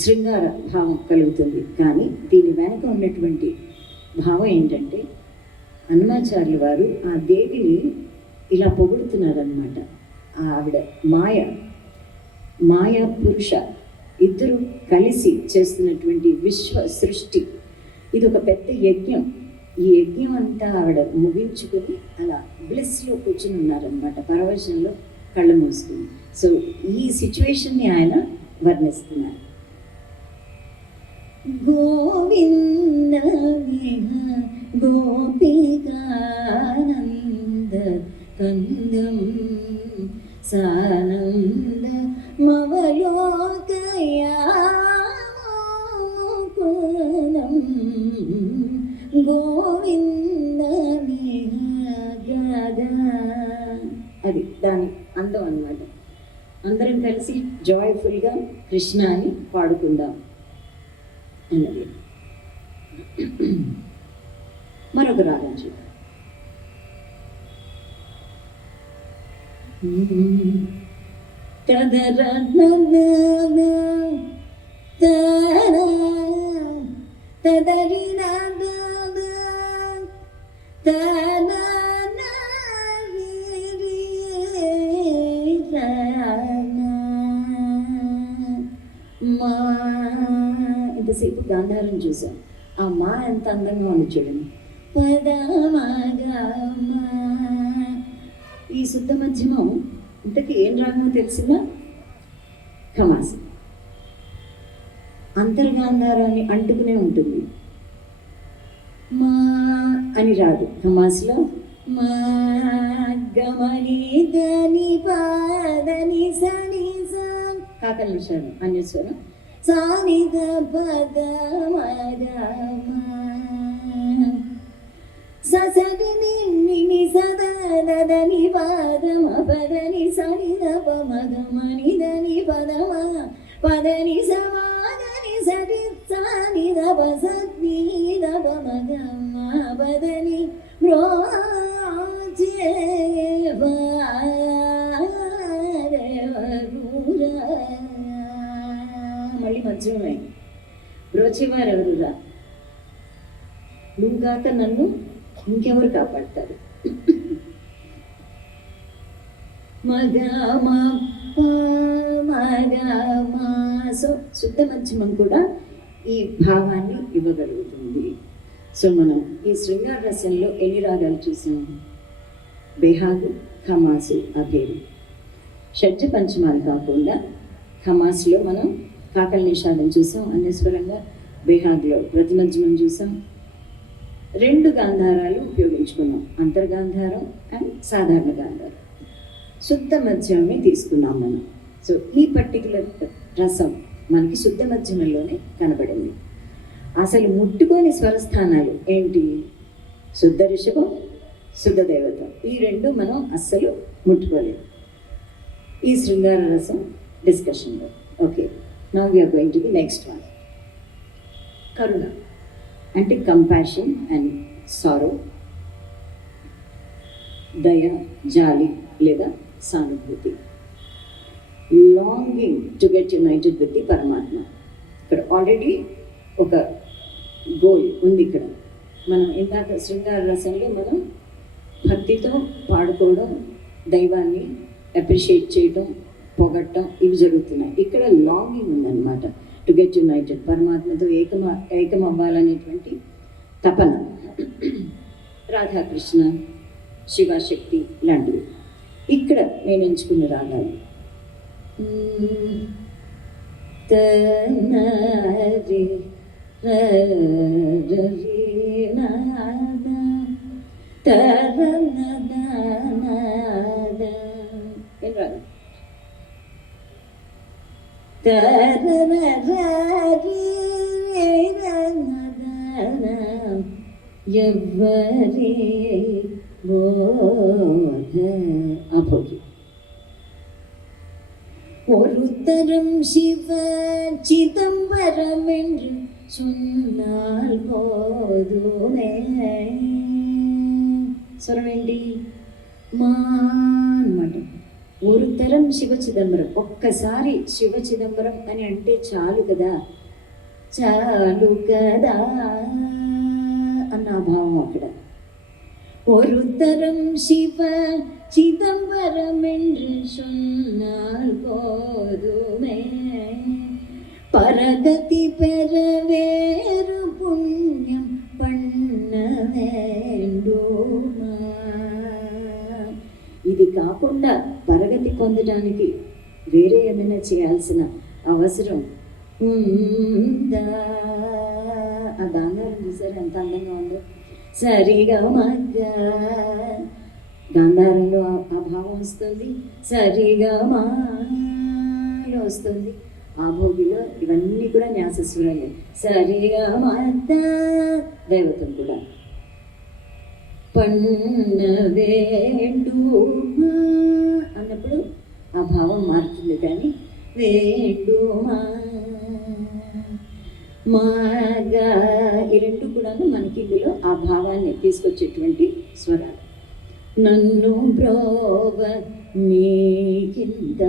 శృంగార భావం కలుగుతుంది. కానీ దీని వెనక ఉన్నటువంటి భావం ఏంటంటే హనుమాచార్యుల వారు ఆ దేవిని ఇలా పొగుడుతున్నారనమాట. ఆవిడ మాయా పురుష ఇద్దరు కలిసి చేస్తున్నటువంటి విశ్వ సృష్టి. ఇది ఒక పెద్ద యజ్ఞం. ఈ యజ్ఞం అంతా ఆవిడ ముగించుకుని అలా బ్లెస్లో కూర్చుని ఉన్నారనమాట, పరవశంలో కళ్ళు మూసుకుని. సో ఈ సిచ్యువేషన్ని ఆయన వర్ణిస్తున్నారు. గోవింద గోపికానంద కందం సానంద మవలోకయాముకులం గోవింద గదా. అది దాని అందం అన్నమాట. అందరం కలిసి జాయ్ఫుల్గా కృష్ణ అని పాడుకుందాం అన్నది. మరొక రాగం చూద్దాం. తదర తదరి మా ఇంతసేపు గాంధారం చూసాం. ఆ మా ఎంత అందంగా ఉంది చూడండి. పదమగమా. ఈ శుద్ధ మధ్యమం ఇంతకీ ఏం రాగమో తెలిసిందా? ఖమాస్. అంతర్గాంధారాన్ని అంటుకునే ఉంటుంది. మా అని రాదు ఖమాస్లో. మా గమని దని పాదని సని కాకల నిషాదం అన్యస్వరం. సానిద పద మగమా ససని నిని సదని పదమ పదని సనిద పమగమని దని పదమ పదని సమాదని సరి బదని మళ్ళీ మధ్యమే బ్రోచేవారు ఎవరురా, నువ్వు కాక నన్ను ఇంకెవరు కాపాడతారు. సో శుద్ధ మధ్యమం కూడా ఈ భావాన్ని ఇవ్వగలుగుతుంది. సో మనం ఈ శృంగార రసంలో ఎన్ని రాగాలు చూసాం? బేహాగు, ఖమాసు, అభేరు. షడ్జ పంచమాలు కాకుండా ఖమాసులో మనం కాకల నిషాదం చూసాం, అన్యస్వరంగా. బేహాగ్లో ప్రతిమధ్యమం చూసాం. 2 గాంధారాలు ఉపయోగించుకున్నాం, అంతర్గాంధారం అండ్ సాధారణ గాంధారం. శుద్ధ మధ్యమే తీసుకున్నాం మనం. సో ఈ పర్టికులర్ రసం మనకి శుద్ధ మధ్యమంలోనే కనబడింది. అసలు ముట్టుకొని స్వరస్థానాలు ఏంటి? శుద్ధ ఋషభం, శుద్ధ దేవత. ఈ 2 మనం అస్సలు ముట్టుకోలేదు ఈ శృంగార రసం డిస్కషన్లో. Okay, now we're going to the next one. కరుణ అంటే కంపాషన్ అండ్ సారో, దయ, జాలి లేదా సానుభూతి. Longing to get united with the paramatma. ఇక్కడ ఆల్రెడీ ఒక గోల్ ఉంది. ఇక్కడ మనం ఇందాక శృంగార రసంలో మనం భక్తితో పాడుకోవడం, దైవాన్ని అప్రిషియేట్ చేయడం, పొగట్టడం, ఇవి జరుగుతున్నాయి. ఇక్కడ లాంగింగ్ ఉందన్నమాట. టు గెట్ యునైటెడ్, పరమాత్మతో ఏకమవ్వాలనేటువంటి తపన. రాధాకృష్ణ, శివశక్తి లాంటివి. ఇక్కడ నేను ఎంచుకున్న రాగాలు ఏం రాగా? ఎవ్వరి అభోగి. ஒருத்தரும் சிவ சிதம்பரம் என்று சொன்னால் போதுமே. స్వరమేంటి? మా అన్నమాట. ஒரு తరం శివ చిదంబరం. ఒక్కసారి శివ చిదంబరం అని అంటే చాలు కదా, చాలు కదా అన్న భావం అక్కడ. ஒரு தரம் சிவ சிதம்பரம் என்று சொன்னால் போதுமே, பரகதி பெற வேறு புண்ணியம் பண்ண வேண்டுமா. ఇది కాకుండా పరగతి పొందడానికి వేరే ఏమైనా చేయాల్సిన అవసరం ఉందా? ఆ గాంధారం చూసారు ఎంత అందంగా ఉందో. సరిగా మగ్గ గాంధారంలో ఆ భావం వస్తుంది, సరిగా మాలో వస్తుంది, ఆ భోగిలో ఇవన్నీ కూడా న్యాసస్వరాలే. సరిగా మద్ద దైవతం కూడా పన్న వేండుమా అన్నప్పుడు ఆ భావం మారుతుంది. కానీ వేండుమా మాగా ఈ 2 కూడా మనకి ఇందులో ఆ భావాన్ని తీసుకొచ్చేటువంటి స్వరాలు. నన్ను బ్రోవ నీకింత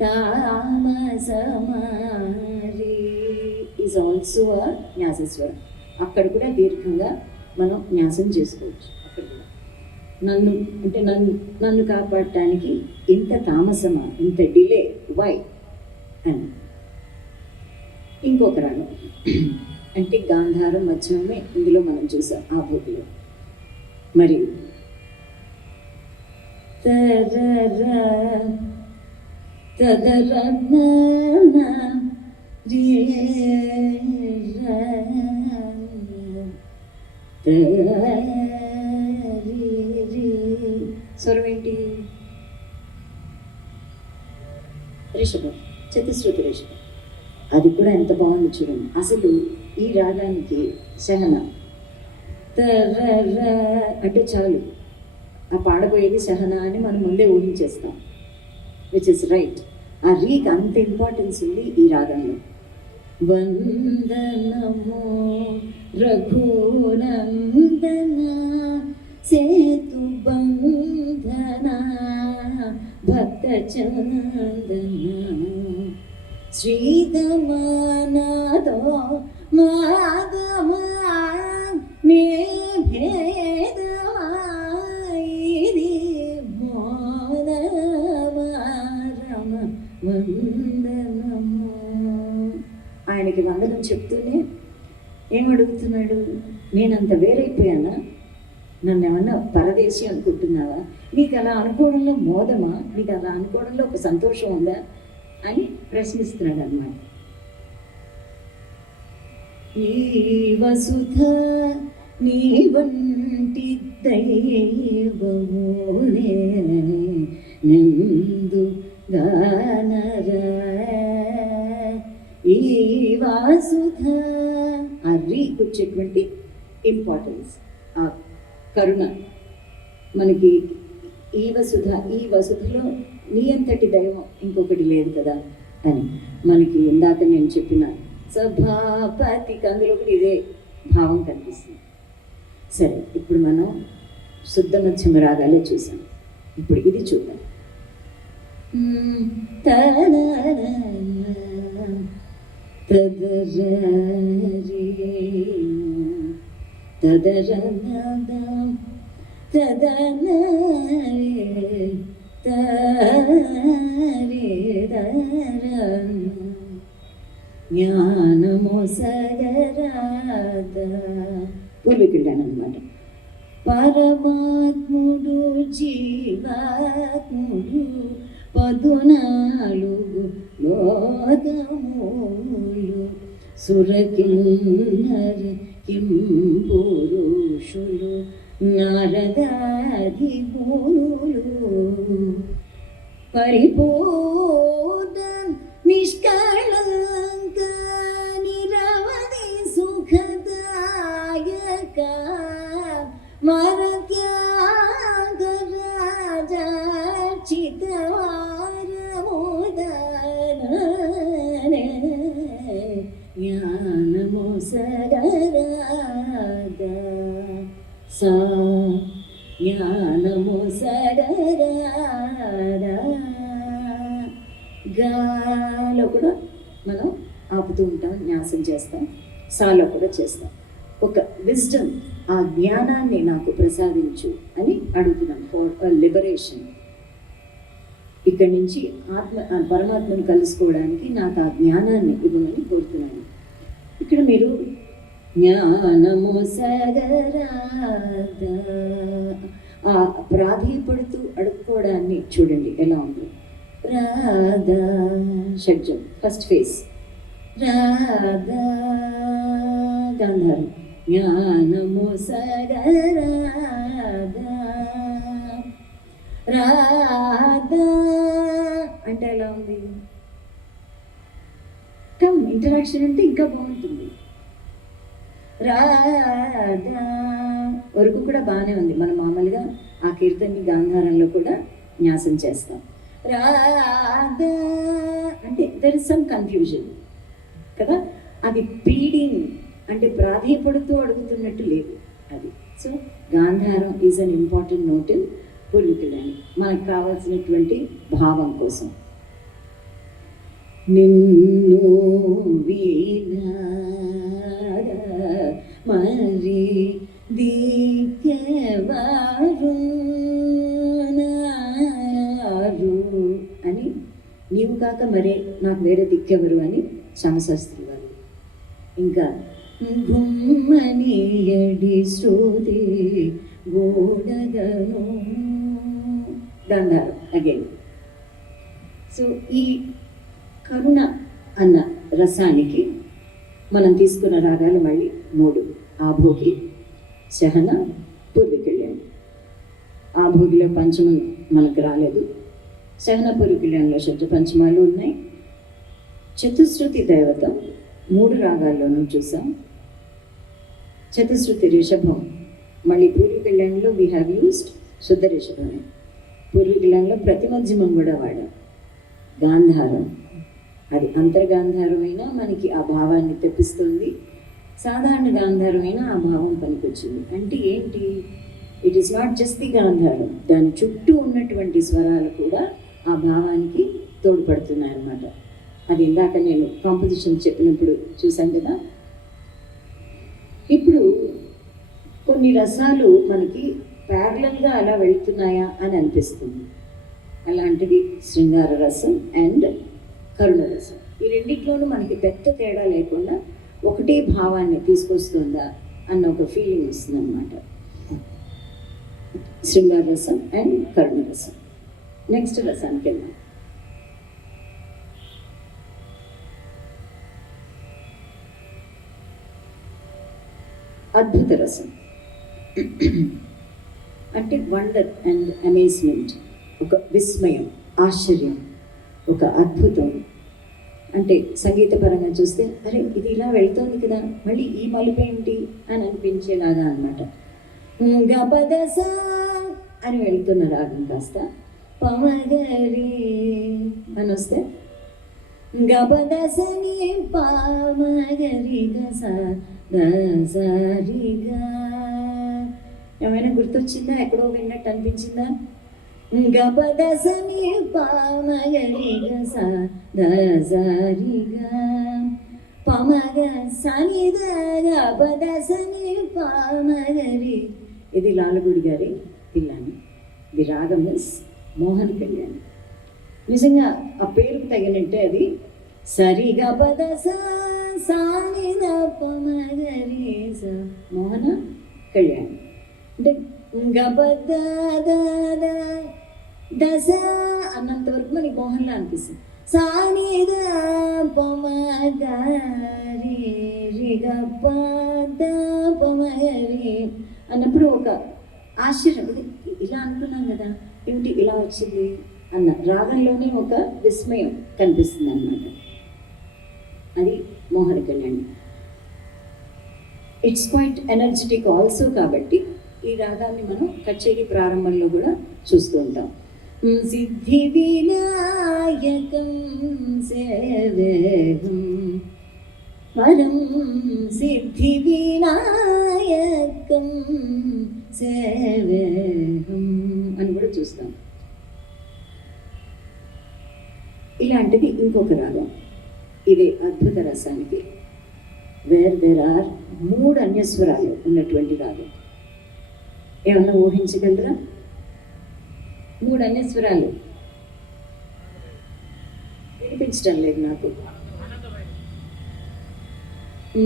తామసమారి ఈజ్ ఆల్సో అ న్యాసస్వరం. అక్కడ కూడా దీర్ఘంగా మనం న్యాసం చేసుకోవచ్చు. అక్కడ కూడా నన్ను అంటే నన్ను కాపాడటానికి ఇంత తామసమా, ఇంత డిలే, వై అని. ఇంకొక రాగం అంటే గాంధారం మధ్యమే ఇందులో మనం చూసాం ఆ భూతిలో. మరి స్వరం ఏంటి? రిషభం, చతుశ్రుతి రిషభం. అది కూడా ఎంత బాగుంది చూడండి. అసలు ఈ రాగానికి సహన అంటే చాలు, ఆ పాడబోయేది సహన అని మనం ముందే ఊహించేస్తాం, విచ్ ఇస్ రైట్. ఆ రీకి అంత ఇంపార్టెన్స్ ఉంది ఈ రాగంలో. వందనము రఘునందన సేతు బంధన భక్త చందన శ్రీదమానాదో మాధవా నే భేదవాయిది మోదవారమ వందనము. ఆయనకి వందనం చెప్తూనే ఏమడుగుతున్నాడు? నేనంత వేరైపోయానా? నన్ను ఏమన్నా పరదేశి అనుకుంటున్నావా? నీకు అలా అనుకోవడంలో మోదమా? నీకు అలా అనుకోవడంలో ఒక సంతోషం ఉందా అని ప్రశ్నిస్తున్నాడు అన్నమాట. ఈ వసుధ నీ వంటి దైవమోనే నందు గానర. ఈ వాసుధ ఆ రీకి వచ్చేటువంటి ఇంపార్టెన్స్, ఆ కరుణ మనకి. ఈ వసుధలో నీ అంతటి దైవం ఇంకొకటి లేదు కదా అని మనకి ఇందాక నేను చెప్పిన సభాపతికి అందులో కూడా ఇదే భావం కనిపిస్తుంది. సరే, ఇప్పుడు మనం శుద్ధ మధ్యమ రాగాలే చూసాం. ఇప్పుడు ఇది చూద్దాం. జ్ఞానమోసగరాద పూర్వీకుడాను అనమాట. పరమాత్ముడు జీవాత్ముడు 14 లోకములు సురకిన్నర కింపురుషులు నారదాది గురులు పరిపూర్ణ నిష్కళంక నిరవధి సుఖదాయక మరత్యాగరాజార్చితవారముదన జ్ఞానమోసగరాద సా జ్ఞానమోసగరాద. గాలో కూడా మనం ఆపుతూ ఉంటాం, న్యాసం చేస్తాం. సాలో కూడా చేస్తాం. ఒక విజ్డమ్, ఆ జ్ఞానాన్ని నాకు ప్రసాదించు అని అడుగుతున్నాను. ఫర్ లిబరేషన్, ఇక్కడి నుంచి పరమాత్మను కలుసుకోవడానికి నాకు ఆ జ్ఞానాన్ని ఇవ్వమని కోరుతున్నాను. ఇక్కడ మీరు జ్ఞానము సగరాద ఆ ప్రాధేయపడుతూ అడుక్కోవడాన్ని చూడండి ఎలా ఉంది. రాధా షడ్జం ఫస్ట్ ఫేస్, రాధా గాంధారం, జ్ఞానము సగరాధా రాధా అంటే ఎలా ఉంది? కమ్ ఇంటరాక్షన్ అంటే ఇంకా బాగుంటుంది. రాధా వరకు కూడా బాగానే ఉంది. మనం మామూలుగా ఆ కీర్తనని గాంధారంలో కూడా న్యాసం చేస్తాం. రాధా అంటే దర్ ఇస్ సమ్ కన్ఫ్యూజన్ కదా. అది ప్లీడింగ్ అంటే ప్రాధేయపడుతూ అడుగుతున్నట్టు లేదు అది. So gandharam is an important note in పూర్వీకులని మనకు కావాల్సినటువంటి భావం కోసం. నిన్ను వీణా మరి దిక్కెవరు అని, నీవు కాక మరే నాకు వేరే దిక్కెవరు అని శ్యామశాస్త్రి వారు. ఇంకా గుమ్మనియడి శృతి గోడగను గంధారం అగైన్. సో ఈ కరుణ అన్న రసానికి మనం తీసుకున్న రాగాలు మళ్ళీ 3: ఆభోగి, శహన, పూర్వీకళ్యాణం. ఆభోగిలో పంచమం మనకు రాలేదు. శహన పూర్వీకళ్యాణంలో షడ్జ పంచమాలు ఉన్నాయి. చతుశ్రుతి దైవతం 3 రాగాల్లోనూ చూసాం. చతుశ్రుతి రిషభం మళ్ళీ పూర్వీకళ్యాణంలో వీ హ్యావ్ యూస్డ్ శుద్ధ రిషభమే. పూర్వీకళ్యాణంలో ప్రతిమధ్యమం కూడా వాడాం. గాంధారం అది అంతర్గాంధారమైనా మనకి ఆ భావాన్ని తెప్పిస్తుంది. సాధారణ గాంధారమైన ఆ భావం పనికొచ్చింది. అంటే ఏంటి? It is not just the gandharam, దాని చుట్టూ ఉన్నటువంటి స్వరాలు కూడా ఆ భావానికి తోడ్పడుతున్నాయి అన్నమాట. అది ఇందాక నేను కాంపోజిషన్ చెప్పినప్పుడు చూసాం కదా. ఇప్పుడు కొన్ని రసాలు మనకి ప్యారలల్గా అలా వెళ్తున్నాయా అని అనిపిస్తుంది. అలాంటిది శృంగార రసం అండ్ కరుణ రసం. ఈ రెండిట్లోనూ మనకి పెద్ద తేడా లేకుండా ఒకటే భావాన్ని తీసుకొస్తుందా అన్న ఒక ఫీలింగ్ వస్తుంది అన్నమాట. శృంగార రసం అండ్ కరుణ రసం. నెక్స్ట్ రసానికి వెళ్దాం. అద్భుత రసం అంటే వండర్ అండ్ అమేజ్మెంట్, ఒక విస్మయం, ఆశ్చర్యం, ఒక అద్భుతం. అంటే సంగీతపరంగా చూస్తే అరే ఇది ఇలా వెళ్తోంది కదా, మళ్ళీ ఈ మలుపు ఏంటి అని అనిపించేలాగా అనమాట. గపదస అని వెళ్తున్న రాగం కాస్త పమగరి అని వస్తే గపదసని పామగరి గస దసరిగా. ఏమైనా గుర్తొచ్చిందా? ఎక్కడో విన్నట్టు అనిపించిందా? గపదసని పామగరి గస దసరిగా పమగ సని గపదసని పామగరి. ఇది లాలగుడి గారి పిల్లని. ఇది రాగం మిస్ మోహన్ కళ్యాణి. నిజంగా ఆ పేరుకు తగినట్టే అది సరిగా పదస సాని పమగరి స మోహన కళ్యాణి. అంటే గబద దశ అన్నంత వరకు మనకి మోహన్లా అనిపిస్తుంది. సాని పమగరి పమగరి అన్నప్పుడు ఒక ఆశ్చర్యం, ఇది ఇలా అనుకున్నాం కదా, ఏమిటి ఇలా వచ్చింది అన్న రాగంలోనే ఒక విస్మయం కనిపిస్తుంది అన్నమాట. అది Mohana Kalyani. It's quite energetic also. కాబట్టి ఈ రాగాన్ని మనం కచేరీ ప్రారంభంలో కూడా చూస్తూ ఉంటాం. సిద్ధి వినాయకం సేవేహం వరం సిద్ధి వినాయకం సేవేహం అని కూడా చూస్తాం. ఇలాంటిది ఇంకొక రాగం. ఇది అద్భుత రసానికి వేర్ దేర్ ఆర్ 3 అన్యస్వరాలు ఉన్నటువంటి రాగం. ఏమన్నా ఊహించగలరా? 3 అన్యస్వరాలు వినిపించడం లేదు నాకు.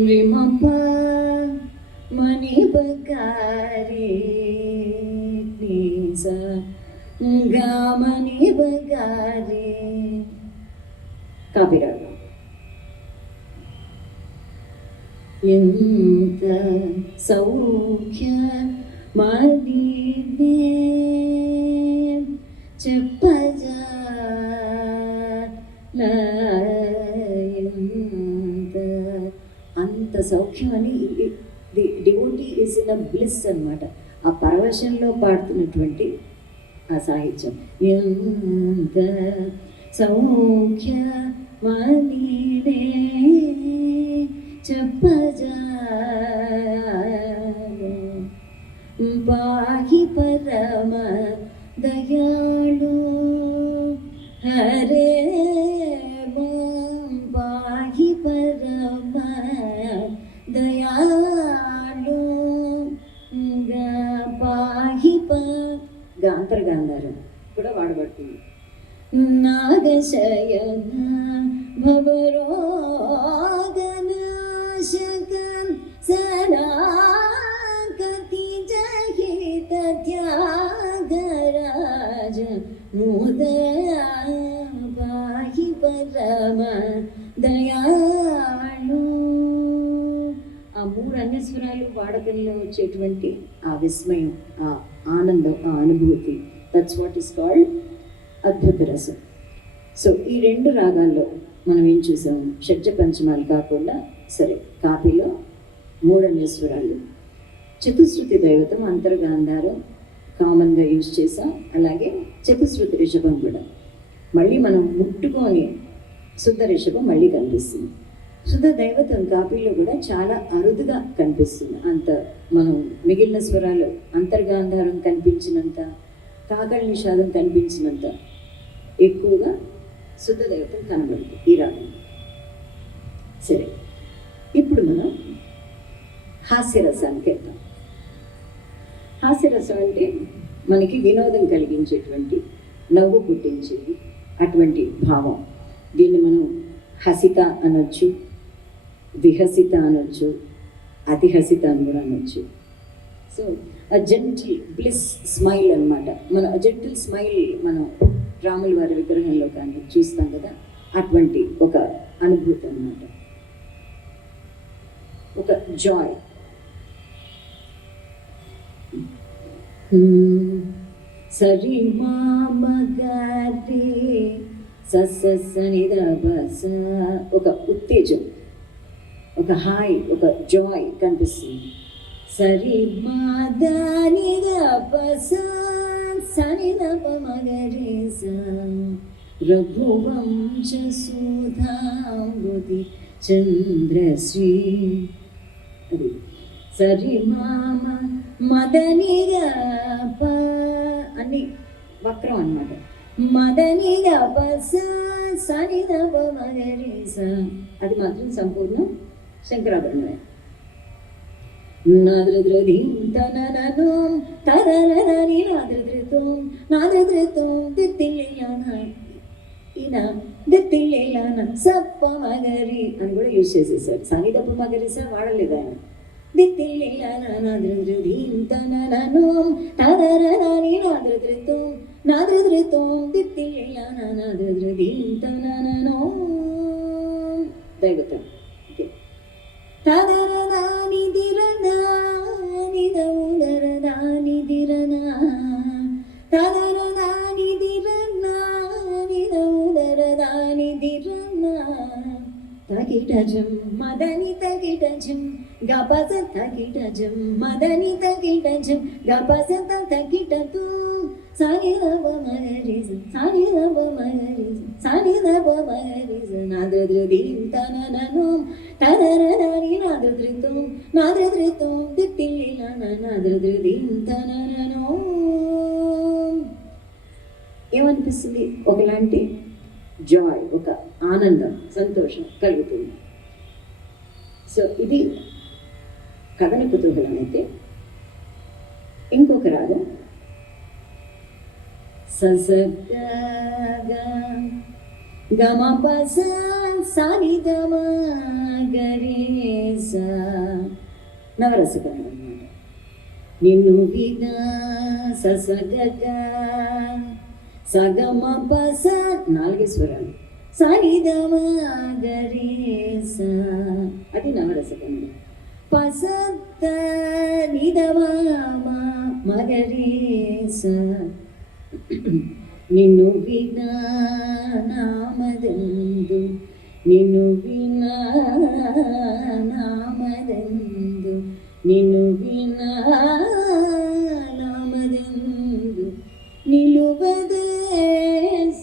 విమప మణి బగారే నీస గామణి బగారే కాపిరాగం. ఎంత సౌఖ్య మదినే చెప్పజాలయంత. అంత సౌఖ్యం అని the devotee is in a bliss అన్నమాట. ఆ పరవశంలో పాడుతున్నటువంటి ఆ సాహిత్యం. ఎంత సౌఖ్య మదినే చెప్పజాల పాహి పరమ దయాళు హరే పాహి పరమ దయాళు పాహి అంతర్గాంధారం కూడా వాడబడుతుంది. నాగశయన భవరోగనాశకం సనాకతి జహిత త్యాగరాజ నూదయా పాహి పరమ దయాళు. ఆ 3 అన్యస్వరాలు వాడకంలో వచ్చేటువంటి ఆ విస్మయం, ఆ ఆనందం, ఆ అనుభూతి, దట్స్ వాట్ ఈస్ కాల్డ్ అద్భుత రసం. సో ఈ 2 రాగాల్లో మనం ఏం చూసాము? షడ్జ పంచమాలు కాకుండా సరే కాపీలో 3 అన్యస్వరాలు, చతుశ్రుతి దైవతం, అంతర్గాంధారం కామన్గా యూజ్ చేసాం. అలాగే చతుశ్రుతి రిషభం కూడా మళ్ళీ మనం ముట్టుకొని శుద్ధ రిషభం మళ్ళీ కనిపిస్తుంది. శుద్ధ దైవతం కాపీలో కూడా చాలా అరుదుగా కనిపిస్తుంది. అంత మనం మిగిలిన స్వరాలు అంతర్గాంధారం కనిపించినంత, కాకళ నిషాదం కనిపించినంత ఎక్కువగా శుద్ధ దైవతం కనబడుతుంది ఈ రాగం. సరే, ఇప్పుడు మనం హాస్యరసానికి వెళ్తాం. హాస్యరసం అంటే మనకి వినోదం కలిగించేటువంటి, నవ్వు పుట్టించేది అటువంటి భావం. దీన్ని మనం హసిత అనొచ్చు, విహసిత అనొచ్చు, అతిహసిత అని కూడా అనొచ్చు. సో అ జెంటిల్ బ్లిస్ స్మైల్ అనమాట. మన జెంటిల్ స్మైల్ మనం రాముల వారి విగ్రహంలో కానీ చూస్తాం కదా, అటువంటి ఒక అనుభూతి అన్నమాట, ఒక జాయ్. సరి మామగారి సనిదబస, ఒక ఉత్తేజం, ఒక హాయ్, ఒక జాయ్ కనిపిస్తుంది. సరి మాదనిదబస సనిదప మగరేస రఘువంశ సుధాంబుది చంద్రశ్రీ. అది సరి మామ మదనిగా ప అన్ని వక్రం అన్నమాట. మదనిగా పస సనిదప మగరేస, అది మాత్రం సంపూర్ణం శంకరాభరణమే. నాదృద్రదీం తనననోం తదరదని నాదృద్రతోం నాదృద్రతోం దిత్తిల్లేలాన ఈయన దిత్తిల్లేలాన సప్ప మగరి అని కూడా యూజ్ చేసేసారు. సనిదప మగరిస వాడలేదు ఆయన. దిత్తిల్లేలాన నాదృద్రదీం తనననోం తదరదని నాదృద్రతోం నాదృద్రతోం దిత్తిల్లేలాన నాదృద్రదీం తనననోం. దైవతం. తదరదాని దిరనాని దముదరదాని దిరనా తదరదాని దిరనాని దముదరదాని దిరనా తగిటజం మదని తగిటజం గపస తగిటజం మదని తగిటజం గపస తగిటతు సానిదప మగరిస సానిదప మగరిస సానిదప మగరిస నాదృద్రదీం తనననోం తదరదని నాదృద్రితం నాదృద్రితం దిత్తిల్లేలాన నాదృద్రదీం తనననోం. ఏమనిపిస్తుంది? ఒకలాంటి జాయ్, ఒక ఆనందం, సంతోషం కలుగుతుంది. సో ఇది కథన కుతూహలం. అయితే ఇంకొక రాగం గమపస సానిదమ గరేస, నవరసకరణం అన్నమాట. నిన్ను వినా ససగగ సగమపస, నాలుగే స్వరాలు, సానిదమ గరేస, అది నవరసకరణం. పసత్త నిదమ మగరేస, నిన్ను వినా నామదందు నిన్ను వినా నామదందు నిన్ను వినా నామదందు నిలువదే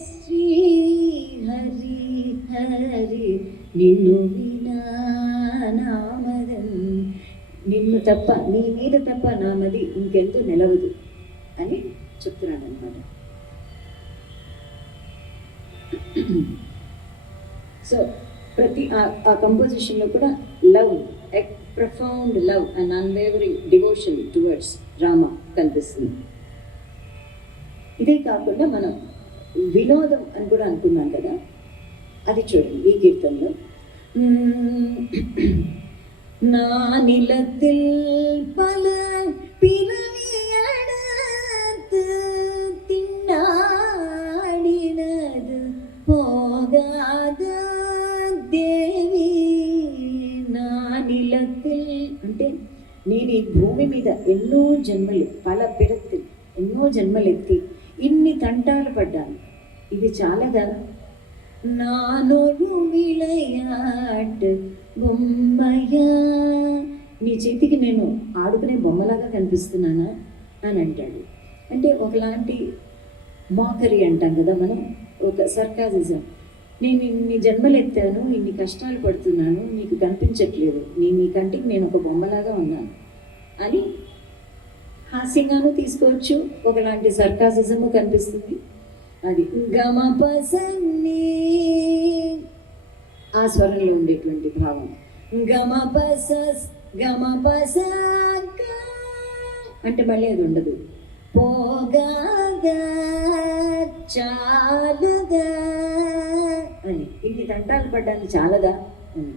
శ్రీ హరి హరి నిన్ను వినా నామదందు, నిన్ను తప్ప, నీ మీద తప్ప నామది ఇంకెంతో నిలవదు అని చెప్తున్నాడు అనమాట. సో ప్రతి ఆ కంపోజిషన్లో కూడా love, profound love and unwavering devotion towards Rama కనిపిస్తుంది. ఇదే కాకుండా మనం వినోదం అని కూడా అనుకున్నాం కదా, అది చూడండి ఈ కీర్తనలో. నా నిలத்தில் பல பிறவியடத்து திண்டாடினது போகாத దేవి. నా నిలத்தில் అంటే నేను ఈ భూమి మీద ఎన్నో జన్మలు, పల పిరత్తులు, ఎన్నో జన్మలెత్తి ఇన్ని తంటాలు పడ్డాను, ఇది చాలదా? నానొరు విళయాట్ బొమ్మయ్యా, నీ చేతికి నేను ఆడుకునే బొమ్మలాగా కనిపిస్తున్నానా అని అంటాడు. అంటే ఒకలాంటి మాకరీ అంటాం కదా మనం, ఒక సర్కాసిజం, నేను ఇన్ని జన్మలు ఎత్తాను, ఇన్ని కష్టాలు పడుతున్నాను, నీకు కనిపించట్లేదు, నీ కంటికి నేను ఒక బొమ్మలాగా ఉన్నాను అని హాస్యంగాను తీసుకోవచ్చు, ఒకలాంటి సర్కాసిజము కనిపిస్తుంది. అది గమపసన్ని ఆ స్వరంలో ఉండేటువంటి భావం. గమపస గమపస అంటే మళ్ళీ అది ఉండదు. పోగాగా చాలదా అని ఇది తంటాలు పడ్డానికి చాలదా అని,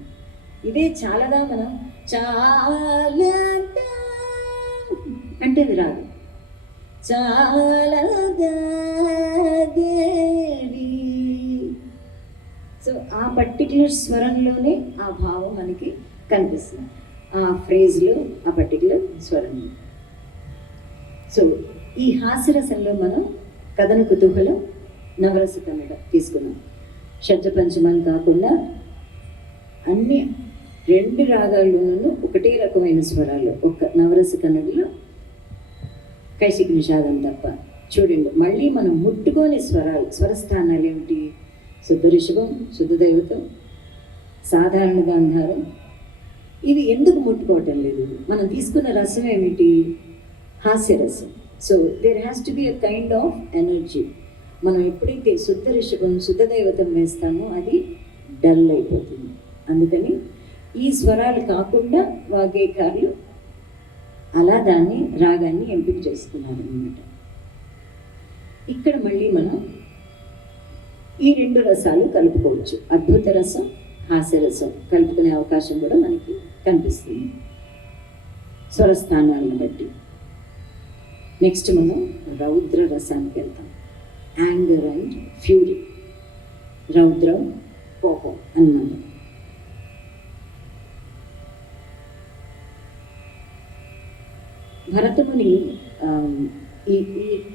ఇదే చాలదా మనం చాలదా అంటే అది రాదు. చాలదా దేవి. సో ఆ పర్టిక్యులర్ స్వరంలోనే ఆ భావం మనకి కనిపిస్తుంది, ఆ ఫ్రేజ్లో, ఆ పర్టిక్యులర్ స్వరంలో. సో ఈ హాస్యరసంలో మనం కథన కుతూహలం, నవరస కన్నడ తీసుకున్నాం. షడ్జపంచమని కాకుండా అన్ని 2 రాగాల్లోనూ ఒకటే రకమైన స్వరాలు, ఒక నవరస కన్నడలో కైశిక నిషాదం తప్ప. చూడండి, మళ్ళీ మనం ముట్టుకోని స్వరాలు, స్వరస్థానాలు ఏమిటి? శుద్ధ రిషభం, శుద్ధ దైవతం, సాధారణ గాంధారం. ఇవి ఎందుకు ముట్టుకోవటం లేదు? మనం తీసుకున్న రసం ఏమిటి? హాస్యరసం. So there has to be a kind of energy. మనం ఎప్పుడైతే శుద్ధ రిషభం, శుద్ధ దైవతం వేస్తామో అది డల్ అయిపోతుంది. అందుకని ఈ స్వరాలు కాకుండా వాగ్గేయకారులు అలా దాన్ని, రాగాన్ని ఎంపిక చేసుకున్నారు అన్నమాట. ఇక్కడ మళ్ళీ మనం ఈ 2 రసాలు కలుపుకోవచ్చు. అద్భుత రసం, హాస్యరసం కలుపుకునే అవకాశం కూడా మనకి కనిపిస్తుంది స్వరస్థానాలను బట్టి. నెక్స్ట్ మనం రౌద్ర రసానికి వెళ్తాం. Anger and fury. రౌద్రం, కోపం అన్నమాట. భరతముని ఈ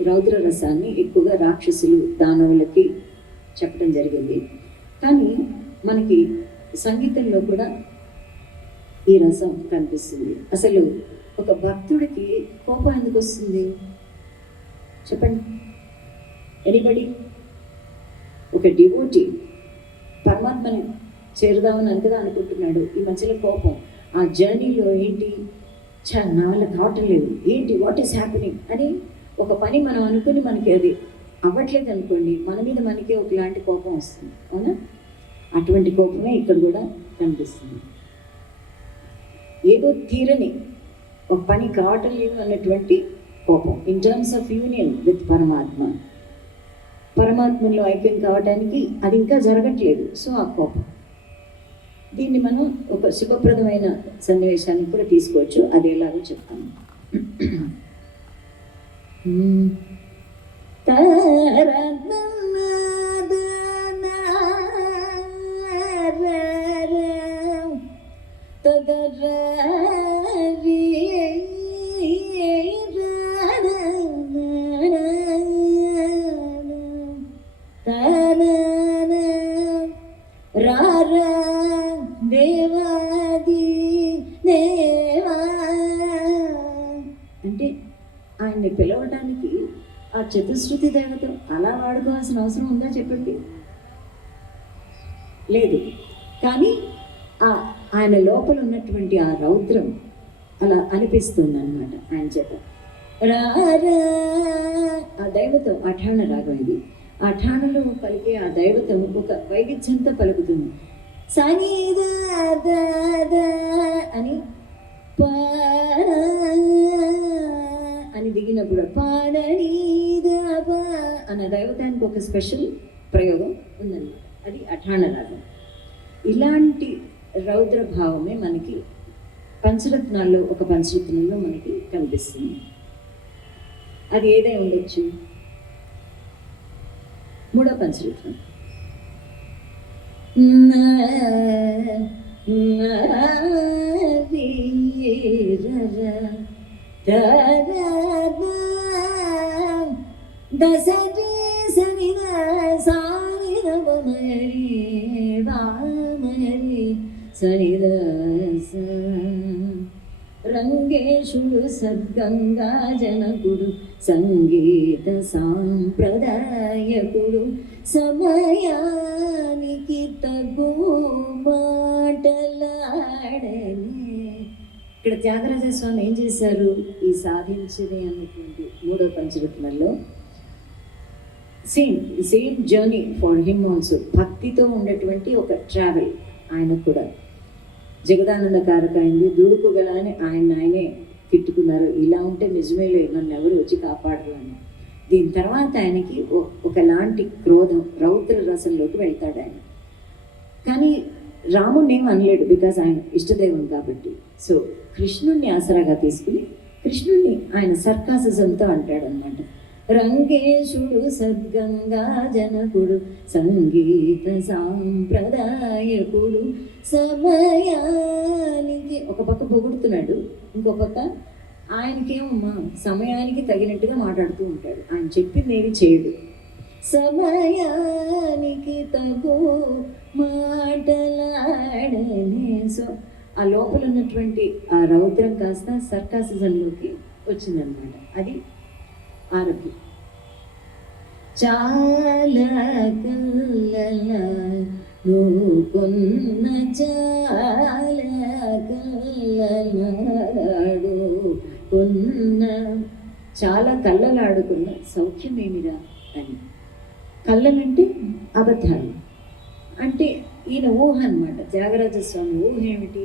రౌద్ర రసాన్ని ఎక్కువగా రాక్షసులు, దానవులకి చెప్పడం జరిగింది. కానీ మనకి సంగీతంలో కూడా ఈ రసం కనిపిస్తుంది. అసలు ఒక భక్తుడికి కోపం ఎందుకు వస్తుంది చెప్పండి? ఎనీబడి? ఒక డివోటీ పరమాత్మని చేరుదామని అంతగా అనుకుంటున్నాడు, ఈ మధ్యలో కోపం. ఆ జర్నీలో ఏంటి, నా వల్ల కావటం లేదు, ఏంటి, వాట్ ఈస్ హ్యాపెనింగ్ అని ఒక పని మనం అనుకుని మనకి అది అవ్వట్లేదు అనుకోండి, మన మీద మనకే ఒకలాంటి కోపం వస్తుంది, అవునా? అటువంటి కోపమే ఇక్కడ కూడా కనిపిస్తుంది. ఏదో తీరని ఒక పని కావటం లేదు అన్నటువంటి కోపం. In terms of union with పరమాత్మ, పరమాత్మలో ఐక్యం కావడానికి అది ఇంకా జరగట్లేదు. సో ఆ కోపం, దీన్ని మనం ఒక శుభప్రదమైన సన్నివేశాన్ని కూడా తీసుకోవచ్చు. అది ఎలాగో చెప్తాను. అంటే ఆయన్ని పిలవడానికి ఆ చతుశ్రుతి దేవత అలా వాడుకోవాల్సిన అవసరం ఉందా చెప్పండి? లేదు. కానీ ఆయన లోపల ఉన్నటువంటి ఆ రౌద్రం అలా అనిపిస్తుంది అన్నమాట ఆయన చేత. రారా ఆ దైవతం అఠాణ రాగం ఇది. ఆ అఠాణలో పలికే ఆ దైవతం ఒక వైవిధ్యంతో పలుకుతుంది. సనీదా అని అని దిగినప్పుడు పాడనీదా అన్న దైవతానికి ఒక స్పెషల్ ప్రయోగం ఉందన్నమాట. అది అఠాణ రాగం. ఇలాంటి రౌద్ర భావమే మనకి పంచరత్నాల్లో ఒక పంచరత్నంలో మనకి కనిపిస్తుంది. అది ఏదై ఉండొచ్చు? 3వ పంచరత్నం. దశరి సనిద సాని రవమరి వామరి సనిద రంగేశుడు సద్గంగా జనకుడు సంగీత సాంప్రదాయకుడు సమయానికి ఇక్కడ త్యాగరాజ స్వామి ఏం చేశారు? ఈ సాధించదే అన్నటువంటి మూడో పంచరత్నంలో same journey for him also, భక్తితో ఉండేటువంటి ఒక ట్రావెల్ ఆయనకు కూడా. జగదానందకారక అయింది, దుడుకు గల అని ఆయనే తిట్టుకున్నారు. ఇలా ఉంటే నిజమేలే, నన్ను ఎవరు వచ్చి కాపాడరు అని. దీని తర్వాత ఆయనకి ఒకలాంటి క్రోధం, రౌద్ర రసంలోకి వెళ్తాడు ఆయన. కానీ రాముడిని ఏం అనలేడు, బికాజ్ ఆయన ఇష్టదైవం కాబట్టి. సో కృష్ణుడిని ఆసరాగా తీసుకుని కృష్ణుడిని ఆయన సర్కాసిజంతో అంటాడు అనమాట. రంగేశుడు సద్గంగా జనకుడు సంగీత సాంప్రదాయకుడు సమయానికి, ఒక పక్క పొగుడుతున్నాడు, ఇంకో పక్క ఆయనకేమమ్మా సమయానికి తగినట్టుగా మాట్లాడుతూ ఉంటాడు. ఆయన చెప్పింది ఏది చేయడు. సమయానికి తగు మాటలాడనే. సో ఆ లోపల ఉన్నటువంటి ఆ రౌద్రం కాస్త సర్కాసిజంలోకి వచ్చిందనమాట. అది ఆరోగ్యం. చాలా కల్లల నువ్వు కొన్న చాలా కల్లలాడు కొన్న, చాలా కళ్ళలాడుకున్న సౌఖ్యమేమిరా అని. కళ్ళలంటే అబద్ధాలు అంటే ఈయన ఊహ అనమాట. త్యాగరాజ స్వామి ఊహ ఏమిటి?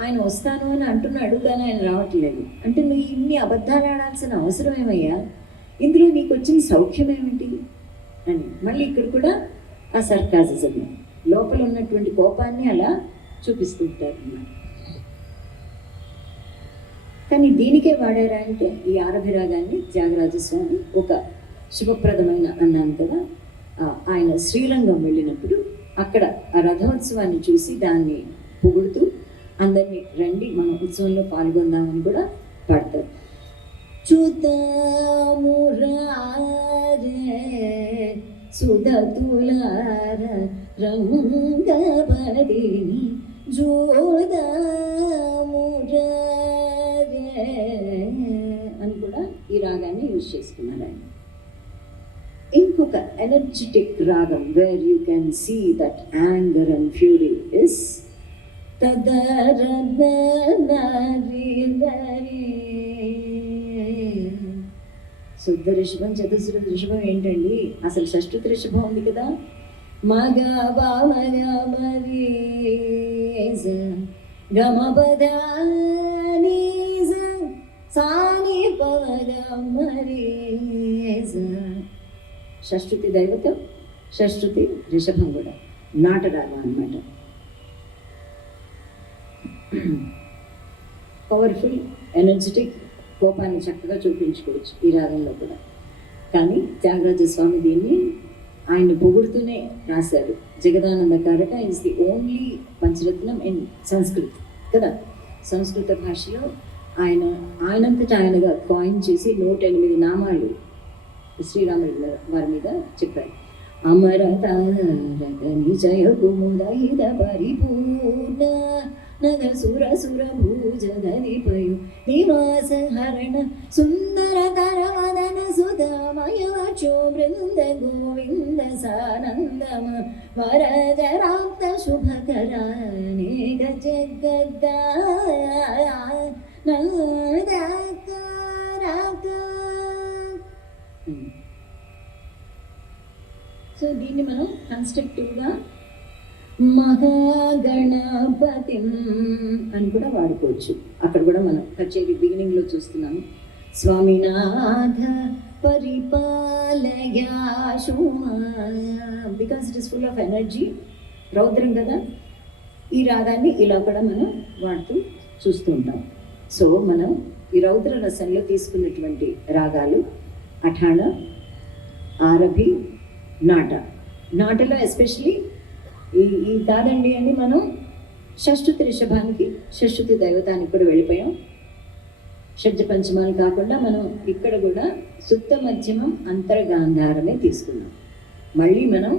ఆయన వస్తాను అని అంటున్నాడు, కానీ ఆయన రావట్లేదు. అంటే నువ్వు ఇన్ని అబద్ధాలు ఆడాల్సిన అవసరం ఏమయ్యా? ఇందులో నీకు వచ్చిన సౌఖ్యం ఏమిటి అని. మళ్ళీ ఇక్కడ కూడా ఆ సర్కాసిజం, లోపల ఉన్నటువంటి కోపాన్ని అలా చూపిస్తుంటారు అన్నమాట. కానీ దీనికే వాడారా అంటే ఈ ఆరభిరాగాన్ని త్యాగరాజ స్వామి ఒక శుభప్రదమైన అన్నాను కదా, ఆయన శ్రీరంగం వెళ్ళినప్పుడు అక్కడ ఆ రథోత్సవాన్ని చూసి దాన్ని పొగుడుతూ అందరినీ రండి మన ఉత్సవంలో పాల్గొందామని కూడా పాడతారు. చూద్దాము రారే సుధతులార రంగపదిని జోదాము రారే అని కూడా ఈ రాగాన్ని యూజ్ చేసుకున్నారు ఆయన. ఇంకొక ఎనర్జెటిక్ రాగం where you can see that anger and fury is శుద్ధ రిషభం, చతుశ్రుత రిషభం ఏంటండి? అసలు షష్ఠుత రిషభం ఉంది కదా. మగ బామగ మరి గమపద సాని పవగ మరి. షష్ఠుతి దైవతం, షష్ఠుతి రిషభం కూడా నాటరాగం అన్నమాట. పవర్ఫుల్, ఎనర్జెటిక్, కోపాన్ని చక్కగా చూపించుకోవచ్చు ఈ రాగంలో కూడా. కానీ త్యాగరాజ స్వామి దీన్ని ఆయన పొగుడుతూనే రాశారు. Jagadanandakaraka is the only pancharatnam in Sanskrit కదా. సంస్కృత భాషలో ఆయనంతటా ఆయనగా కాయిన్ చేసి 108 నామాలు శ్రీరాముడి వారి మీద చెప్పాడు. అమరతారక నిజయ కుముదైద పరిపూర్ణ నగ సుర సుర భూజదధిపయు నివాస హరణ సుందర తరవదన సుధమయవచో బృంద గోవింద సానందమ వరదరాప్త శుభకరానేక జగద్దా నాదకారక. సో దీన్ని మనం కన్స్ట్రక్టివ్గా మహాగణపతి అని కూడా వాడుకోవచ్చు. అక్కడ కూడా మనం కచేరీ బిగినింగ్లో చూస్తున్నాము. Swaminatha Paripalayashuma, because it is full of energy, రౌద్రం కదా. ఈ రాగాన్ని ఇలా కూడా మనం వాడుతూ చూస్తూ ఉంటాం. సో మనం ఈ రౌద్ర రసంలో తీసుకున్నటువంటి రాగాలు అఠాణ, ఆరభి, నాట. నాటలో ఎస్పెషలీ ఈ కాదండి అని మనం షష్ఠుతి రిషభానికి, షష్ఠుతి దైవతానికి కూడా వెళ్ళిపోయాం. షడ్జ పంచమాలు కాకుండా మనం ఇక్కడ కూడా శుద్ధ మధ్యమం అంతర్గాంధారమే తీసుకున్నాం. మళ్ళీ మనం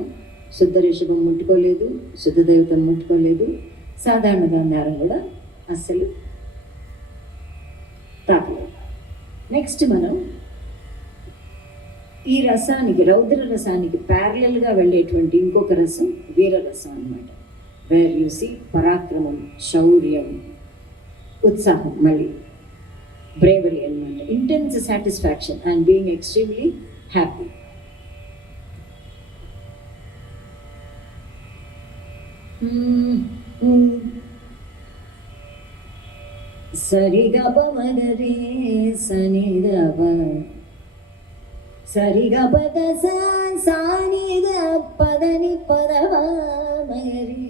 శుద్ధ రిషభం ముట్టుకోలేదు, శుద్ధ దైవతం ముట్టుకోలేదు, సాధారణ గాంధారం కూడా అస్సలు తాకలేదు. నెక్స్ట్ మనం ఈ రసానికి, రౌద్ర రసానికి ప్యారలల్గా వెళ్ళేటువంటి ఇంకొక రసం వీర రసం అన్నమాట. వేర్ యు సీ పరాక్రమం, శౌర్యం, ఉత్సాహం, మళ్ళీ బ్రేవరీ అన్నమాట. Intense satisfaction and being extremely happy. సరిగప మగరే సనిదప సరిగపద సానిద పదని పదవ మగరే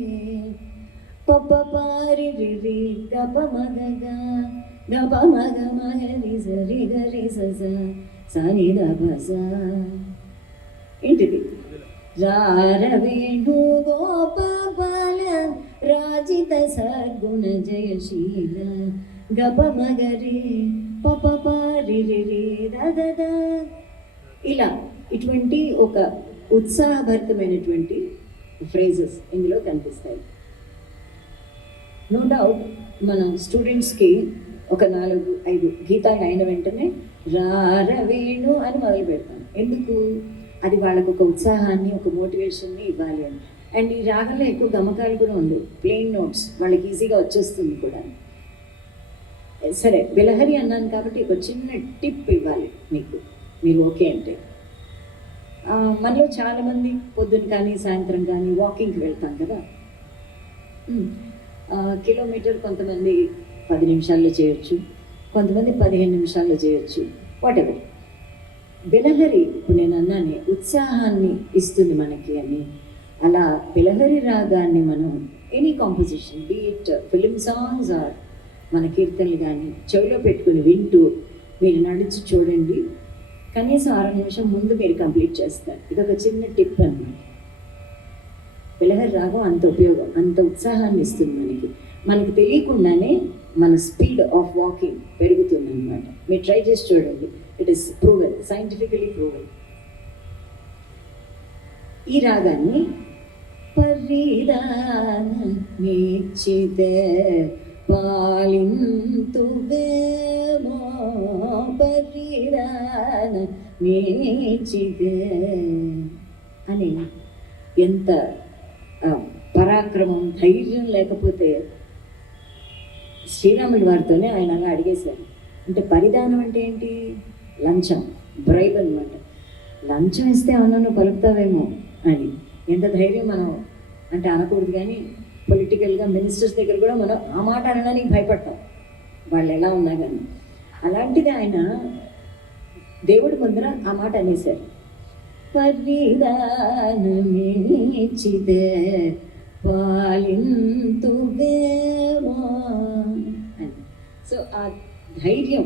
పప్ప పారి రి గప మగగ గప మగ మగరి సరి గరి సజ సనిద భజ. ఏంటిది? రారవేణు గోపాల రాజిత సద్గుణ జయశీల గప మగరి పప పారి రి దద. ఇలా ఇటువంటి ఒక ఉత్సాహభరితమైనటువంటి ఫ్రేజెస్ ఇందులో కనిపిస్తాయి. నో డౌట్ మనం స్టూడెంట్స్కి ఒక 4-5 గీతాలు అయిన వెంటనే రారవేణు అని మొదలు పెడతాం. ఎందుకు? అది వాళ్ళకు ఒక ఉత్సాహాన్ని, ఒక మోటివేషన్ని ఇవ్వాలి అని. అండ్ ఈ రాగంలో ఎక్కువ గమకాలు కూడా ఉండవు, ప్లెయిన్ నోట్స్, వాళ్ళకి ఈజీగా వచ్చేస్తుంది కూడా. సరే, బిలహరి అన్నాను కాబట్టి ఒక చిన్న టిప్ ఇవ్వాలి మీకు, మీరు ఓకే అంటే. మనలో చాలామంది పొద్దున్న కానీ సాయంత్రం కానీ వాకింగ్కి వెళ్తాం కదా. కిలోమీటర్ కొంతమంది 10 నిమిషాల్లో చేయొచ్చు, కొంతమంది 15 నిమిషాల్లో చేయొచ్చు, వాటెవర్. బిలహరి ఇప్పుడు నేను అన్నానే ఉత్సాహాన్ని ఇస్తుంది మనకి అని. అలా బిలహరి రాగాన్ని మనం any composition, be it film songs or మన కీర్తనలు కానీ చెవిలో పెట్టుకుని వింటూ మీరు నడిచి చూడండి, కనీసం 6 నిమిషం ముందు మీరు కంప్లీట్ చేస్తారు. ఇదొక చిన్న టిప్ అన్నమాట. బిలహరి రాగం అంత ఉపయోగం, అంత ఉత్సాహాన్ని ఇస్తుంది మనకి. మనకు తెలియకుండానే మన స్పీడ్ ఆఫ్ వాకింగ్ పెరుగుతుంది అన్నమాట. మీరు ట్రై చేసి చూడండి, it is proven, scientifically proven. ఈ రాగాన్ని పరిదాన నిశ్చితే పాలింతువేమో పరిదాన నిశ్చితే అని, ఎంత పరాక్రమం, ధైర్యం లేకపోతే శ్రీరాముడి వారితోనే ఆయన అలా అడిగేశారు. అంటే పరిధానం అంటే ఏంటి? లంచం, బ్రైబ్ అనమాట. లంచం ఇస్తే ఏమన్నా నువ్వు పలుకుతావేమో అని. ఎంత ధైర్యం మనం అంటే అనకూడదు, కానీ పొలిటికల్గా మినిస్టర్స్ దగ్గర కూడా మనం ఆ మాట అనడానికి భయపడతాం, వాళ్ళు ఎలా ఉన్నా కానీ. అలాంటిది ఆయన దేవుడి ముందర ఆ మాట అనేశారు, పరిదానమిచ్చిదే పాలింతువేమో అని. సో ఆ ధైర్యం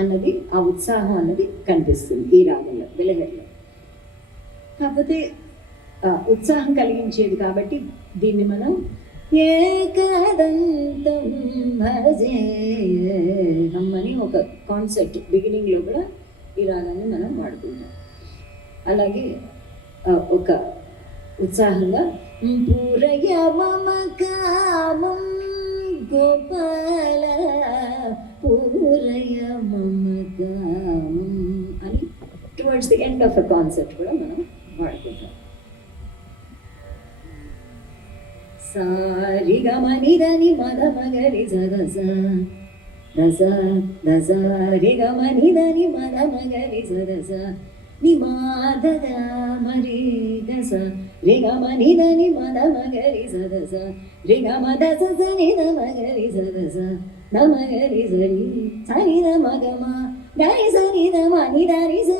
అన్నది, ఆ ఉత్సాహం అన్నది కనిపిస్తుంది ఈ రాగంలో, బిలహరిలో. కాకపోతే ఉత్సాహం కలిగించేది కాబట్టి దీన్ని మనం ఏకదంతం భజేహం అని ఒక కాన్సెప్ట్ బిగినింగ్లో కూడా ఈ రాగాన్ని మనం వాడుకుంటాం. అలాగే ఒక ఉత్సాహంగా పూరయ మమ కామం గోపాల పూరయ మమ కామం అని towards the end of a concept కూడా మనం వాడుకుంటాం. సారి గమనిదని మద మగరి సదస దస దస రి గమనిదని మద మగరి సదస నిమాదద మరి దస రి గమనిదని మద మగరి సదస రి గమ దస సని ద మగరి సదస ద మగరి సరి సని ద మగమ గరి సని ద మని దరి స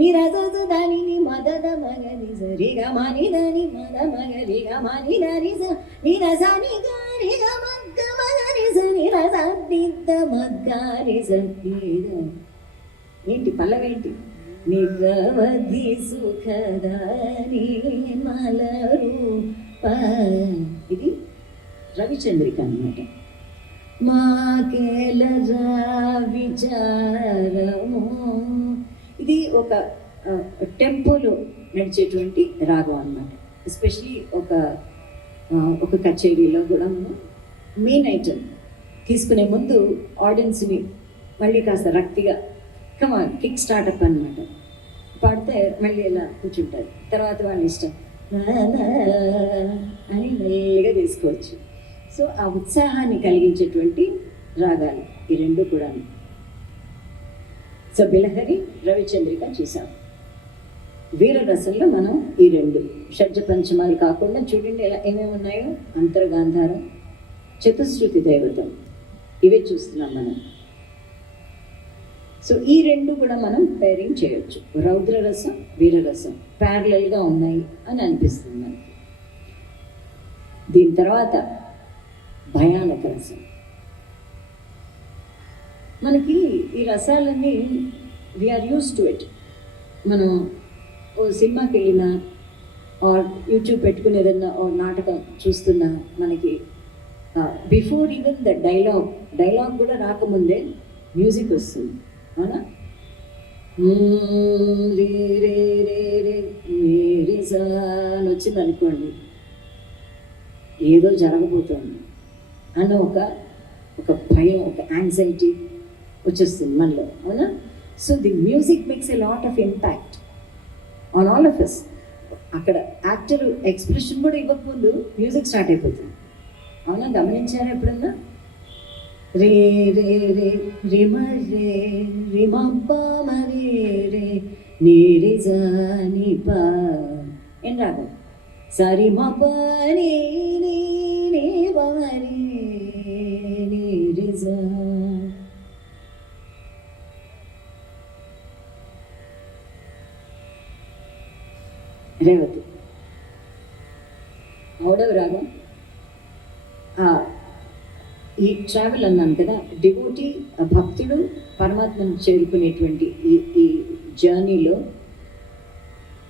నిరస దని ని మద ద మగరి సరి గమని దని మద మగరి గమని దరి స నిరస ని గరి గమ గమగరి స నిరస నిద్ద మగ్గరి స నిద. ఏంటి పల్లవేంటి? నిరవధి సుఖదాని మలరూప. ఇది రవిచంద్రిక అన్నమాట. మాకేల విచారము, ఇది ఒక టెంపోలో నడిచేటువంటి రాగం అన్నమాట. ఎస్పెషలీ ఒక కచేరీలో కూడా మనం మెయిన్ ఐటమ్ తీసుకునే ముందు ఆడియన్స్ని మళ్ళీ కాస్త రక్తిగా కమాన్ కిక్ స్టార్ట్అప్ అనమాట పాడితే మళ్ళీ ఇలా కూర్చుంటారు. తర్వాత వాళ్ళ ఇష్టం అని మెల్లిగా తీసుకోవచ్చు. సో ఆ ఉత్సాహాన్ని కలిగించేటువంటి రాగాలు, ఈ రెండు కూడా. సో బిలహరి, రవిచంద్రిక చూసాం. వీరరసంలో మనం ఈ రెండు షడ్జ పంచమాలు కాకుండా చూడండి ఎలా ఏమేమి ఉన్నాయో. అంతర్గాంధారం, చతుశ్రుతి దైవతం, ఇవే చూస్తున్నాం మనం. సో ఈ రెండు కూడా మనం పేరింగ్ చేయొచ్చు. రౌద్రరసం, వీరరసం ప్యారలల్గా ఉన్నాయి అని అనిపిస్తుంది మనకి. దీని తర్వాత భయానక రసం. మనకి ఈ రసాలన్నీ వీఆర్ యూస్ టు ఇట్. మనం ఓ సినిమాకి వెళ్ళినా ఆర్ యూట్యూబ్ పెట్టుకుని ఏదన్నా ఓ నాటకం చూస్తున్నా మనకి బిఫోర్ ఈవెన్ ద డైలాగ్ కూడా రాకముందే మ్యూజిక్ వస్తుంది, అవునా? రే రే రే రే రే సా అని వచ్చింది అనుకోండి, ఏదో జరగబోతోంది అన్న ఒక భయం, ఒక యాంగ్జైటీ వచ్చేస్తుంది మనలో, అవునా? So the music makes a lot of impact on all of us. అక్కడ యాక్టర్ ఎక్స్ప్రెషన్ కూడా ఇవ్వకముందు మ్యూజిక్ స్టార్ట్ అయిపోతుంది, అవునా? గమనించారా ఎప్పుడన్నా? రే రే రే రిమ రే రిమప్ప మరే రే నీ రి జా ని పా ఏం రాగం? సరి మ ప నీ నీ నీ ప మరే నీ రి జా. రేవతి ఔడవ రాగం. ఈ ట్రావెల్ అన్నాను కదా, డివోటీ భక్తుడు పరమాత్మను చేరుకునేటువంటి ఈ జర్నీలో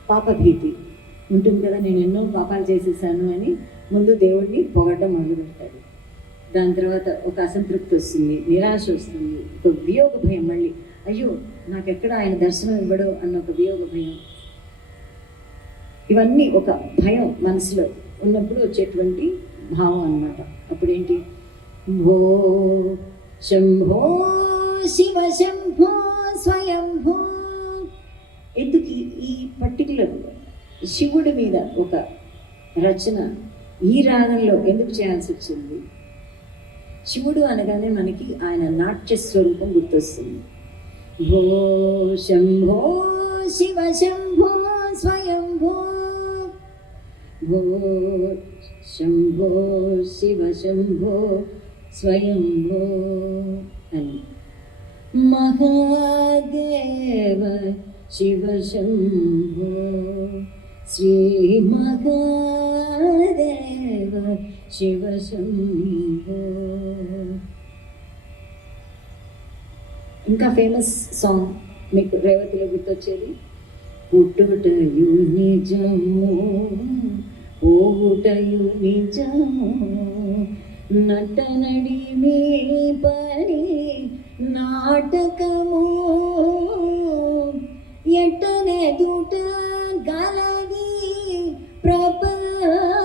పాపభీతి ఉంటుంది కదా. నేను ఎన్నో పాపాలు చేసేసాను అని ముందు దేవుడిని పొగడ్డం మొదలు పెడతాడు. దాని తర్వాత ఒక అసంతృప్తి వస్తుంది, నిరాశ వస్తుంది, ఒక వియోగ భయం. మళ్ళీ అయ్యో నాకెక్కడ ఆయన దర్శనం ఇవ్వడు అన్న ఒక వియోగ భయం. ఇవన్నీ ఒక భయం మనసులో ఉన్నప్పుడు వచ్చేటువంటి భావం అన్నమాట. అప్పుడేంటి? ఓ శంభో శివ శంభో స్వయంభో. ఎందుకు ఈ పర్టికులర్ శివుడి మీద ఒక రచన ఈ రాగంలో ఎందుకు చేయాల్సి వచ్చింది? శివుడు అనగానే మనకి ఆయన నాట్య స్వరూపం గుర్తొస్తుంది. ఓ శంభో శివ శంభో స్వయంభో, ఓ శంభో శివ శంభో స్వయంభో అని. మహాదేవ శివ శంభో, శ్రీ మహాదేవ శివ శంభో. ఇంకా ఫేమస్ సాంగ్ మీకు రేవతిలో గుర్తొచ్చేది, పుట్టుటయు నిజము పోవుటయు నిజము నటనడి మీ పని నాటకము ఎట్టనెదుట గలది ప్రపంచము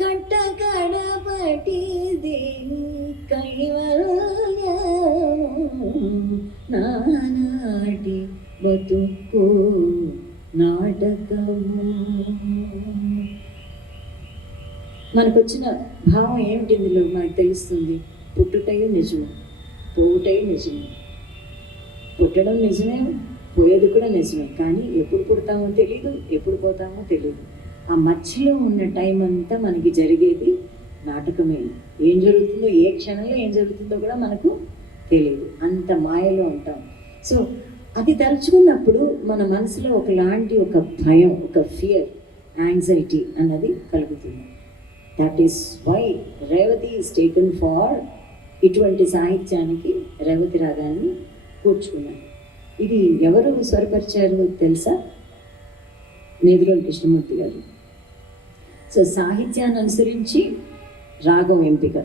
కట్ట కడపటిది కైవల్యము నానాటి బతుకు నాటకము. మనకు వచ్చిన భావం ఏమిటి ఇందులో మనకు తెలుస్తుంది. పుట్టుటయు నిజమే, పోవుటయు నిజమే. పుట్టడం నిజమే, పోయేది కూడా నిజమే. కానీ ఎప్పుడు పుడతామో తెలియదు, ఎప్పుడు పోతామో తెలియదు. ఆ మధ్యలో ఉన్న టైం అంతా మనకి జరిగేది నాటకమే. ఏం జరుగుతుందో, ఏ క్షణంలో ఏం జరుగుతుందో కూడా మనకు తెలియదు. అంత మాయలో ఉంటాం. సో అది తలుచుకున్నప్పుడు మన మనసులో ఒకలాంటి ఒక భయం, ఒక ఫియర్, యాంగ్జైటీ అన్నది కలుగుతుంది. That is why Revati is taken for ఇటువంటి సాహిత్యానికి రేవతి రాగాన్ని కూర్చుకున్నారు. ఇది ఎవరు స్వరపరిచారు తెలుసా? నేదులోని కృష్ణమూర్తి గారు. సో సాహిత్యాన్ని అనుసరించి రాగం ఎంపిక,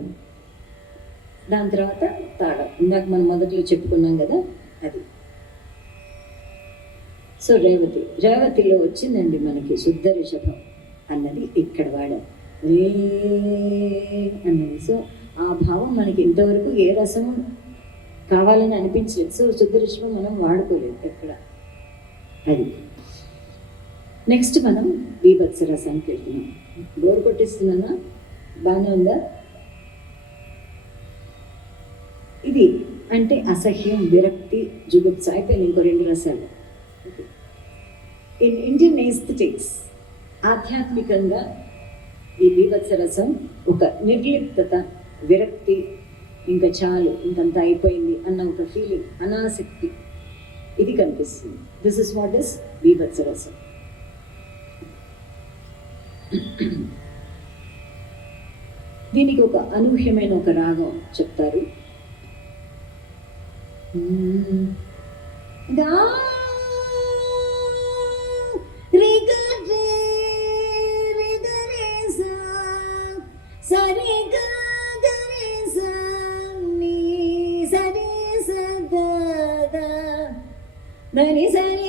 దాని తర్వాత తాళం. ఇందాక మనం మొదట్లో చెప్పుకున్నాం కదా అది. సో రేవతిలో వచ్చిందండి మనకి శుద్ధ రిషభం అన్నది ఇక్కడ వాడాం, రే అన్నది. సో ఆ భావం మనకి ఇంతవరకు ఏ రసము కావాలని అనిపించలేదు. సో శుద్ధ రిషభం మనం వాడుకోలేదు ఎక్కడ. అది నెక్స్ట్ మనం బీభత్స రసానికి వెళ్తున్నాం. బోర్ కొట్టిస్తున్నానా? బాగానే ఉందా? ఇది అంటే అసహ్యం, విరక్తి, జుగుప్స అయిపోయింది. ఇంకో 2 రసాలు. ఇన్ ఇండియన్ ఎస్థెటిక్స్ ఆధ్యాత్మికంగా ఈ బీభత్స రసం ఒక నిర్లిప్తత, విరక్తి, ఇంకా చాలు, ఇంకంతా అయిపోయింది అన్న ఒక ఫీలింగ్, అనాసక్తి, ఇది కనిపిస్తుంది. దిస్ ఇస్ వాట్ ఇస్ బీభత్స రసం. దీనికి ఒక అనూహ్యమైన ఒక రాగం చెప్తారు. ధని సరి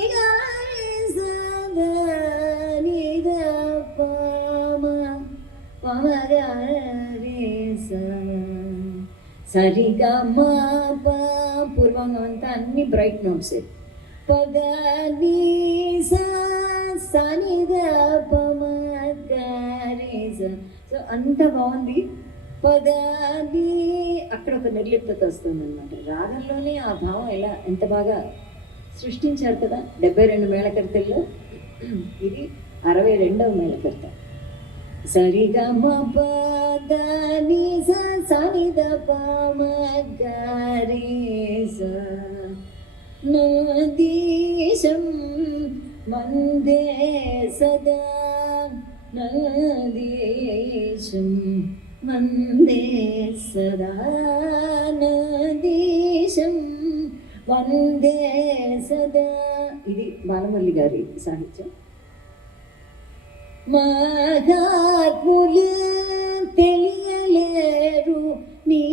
సరిగా మా పూర్వంగం అంతా అన్ని బ్రైట్ నోట్స్. పద సనిద సో అంత బాగుంది. పదాది అక్కడ ఒక నిర్లిప్తత వస్తుంది అనమాట. రాగంలోనే ఆ భావం ఎంత బాగా సృష్టించారు కదా. 72 మేళకర్తల్లో ఇది 62వ మేళకర్త. సరిగా మా పదని సనిద నదీశం మందే సదా నదీశం వందే సదా నదీశం వందే సదా. ఇది బాలమురళి గారి సాహిత్యం. మహాత్ములు తెలియలేరు నీ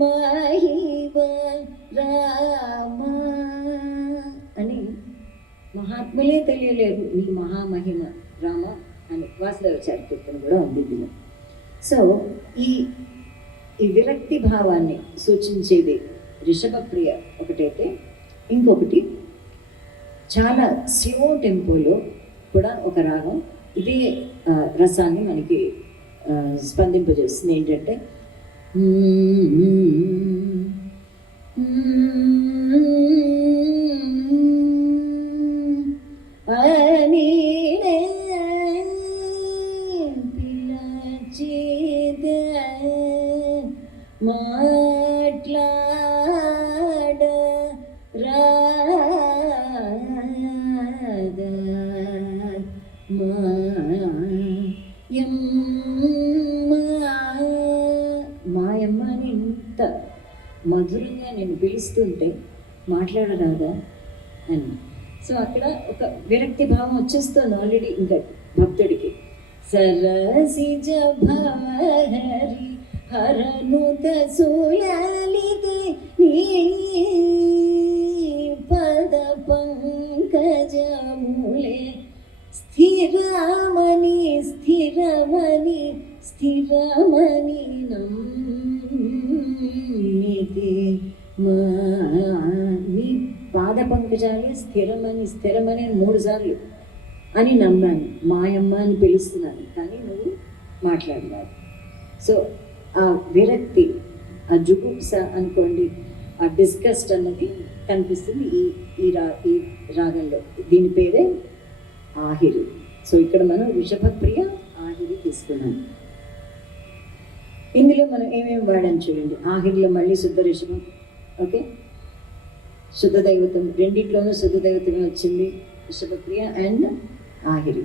మహిమ రామ అని, మహాత్ములే తెలియలేరు నీ మహామహిమ రామ అని వాసుదేవాచార్య కీర్తన కూడా ఉంది దీనిలో. సో ఈ విరక్తి భావాన్ని సూచించేది రిషభప్రియ ఒకటైతే, ఇంకొకటి చాలా స్లో టెంపోలో కూడా ఒక రాగం ఇదే రసాన్ని మనకి స్పందింపజేస్తుంది. ఏంటంటే మాట్లాడ మాయమ్మ అని ఇంత మధురంగా నేను పిలుస్తుంటే మాట్లాడరాదా అని. సో అక్కడ ఒక విరక్తి భావం వచ్చేస్తుంది ఆల్రెడీ ఇంకా భక్తుడికి. సరసిజ భవహరి హరనుత సులలితే నీ పద పంకజములే స్థిరమణి స్థిరమణి స్థిరమణి నమ్మితే నీ పాద పంకజాలే స్థిరమణి స్థిరమణి 3 సార్లు అని నమ్మాను. మాయమ్మ అని పిలుస్తున్నాను కానీ నువ్వు మాట్లాడలేదు. సో ఆ విరక్తి, ఆ జుగుప్స అనుకోండి, ఆ డిస్గస్ట్ అన్నది కనిపిస్తుంది ఈ రాగంలో. దీని పేరే ఆహిరి. సో ఇక్కడ మనం రిషభప్రియ ఆహిరి తీసుకున్నాం. ఇందులో మనం ఏమేమి వాడాం చూడండి. ఆహిరిలో మళ్ళీ శుద్ధ రిషభం, ఓకే, శుద్ధ దైవతం, రెండిట్లోనూ శుద్ధ దైవతమే వచ్చింది, రిషభప్రియ అండ్ ఆహిరి.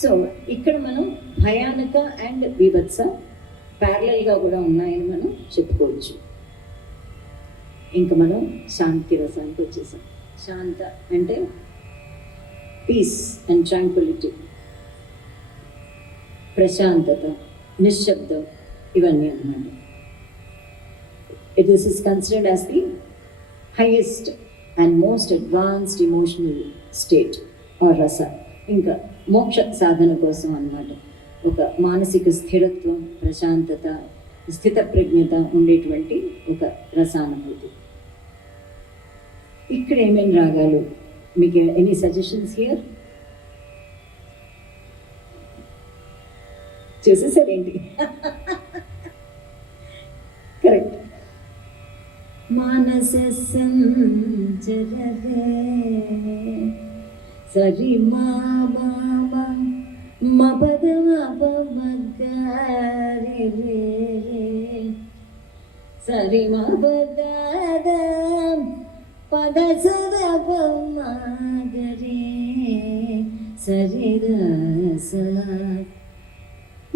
సో ఇక్కడ మనం భయానక అండ్ బీభత్స ప్యారలల్గా కూడా ఉన్నాయని మనం చెప్పుకోవచ్చు. ఇంకా మనం శాంతి రసానికి వచ్చేసాం. శాంత అంటే పీస్ అండ్ ట్రాంక్విలిటీ, ప్రశాంతత, నిశ్శబ్దం, ఇవన్నీ అన్నమాట. This is considered as the highest and most advanced emotional state or రస. ఇంకా మోక్ష సాధన కోసం అన్నమాట. ఒక మానసిక స్థిరత్వం, ప్రశాంతత, స్థితప్రజ్ఞత ఉండేటువంటి ఒక రసానుభూతి. ఇక్కడ ఏమేమి రాగాలు, మీకు ఎనీ సజెషన్స్ హియర్? చూసేసారేంటి? కరెక్ట్. మానస సంచరరే సరి మామా మపద మపమగరి రే సరి మపద పద సద పమగరి సరి రస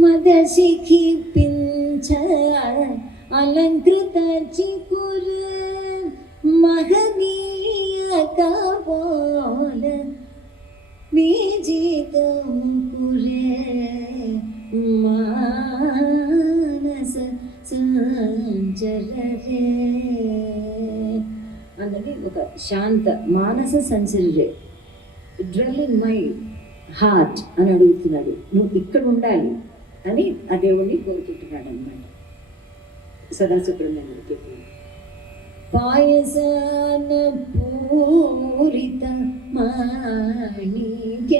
మదశిఖి పింఛ అలంకృత చికుర మహనీయ కపోల విజితం పురే మానస సంచరరే అన్నది ఒక శాంత మానస సంచరరే. డ్వెల్ ఇన్ మై హార్ట్ అని అడుగుతున్నాడు, నువ్వు ఇక్కడ ఉండాలి అని ఆ దేవుణ్ణి కోరుకుంటున్నాడు అన్నమాట. సదాశుక్రమేంద్రుడికి పాయసాన పూరిత మాణిక్య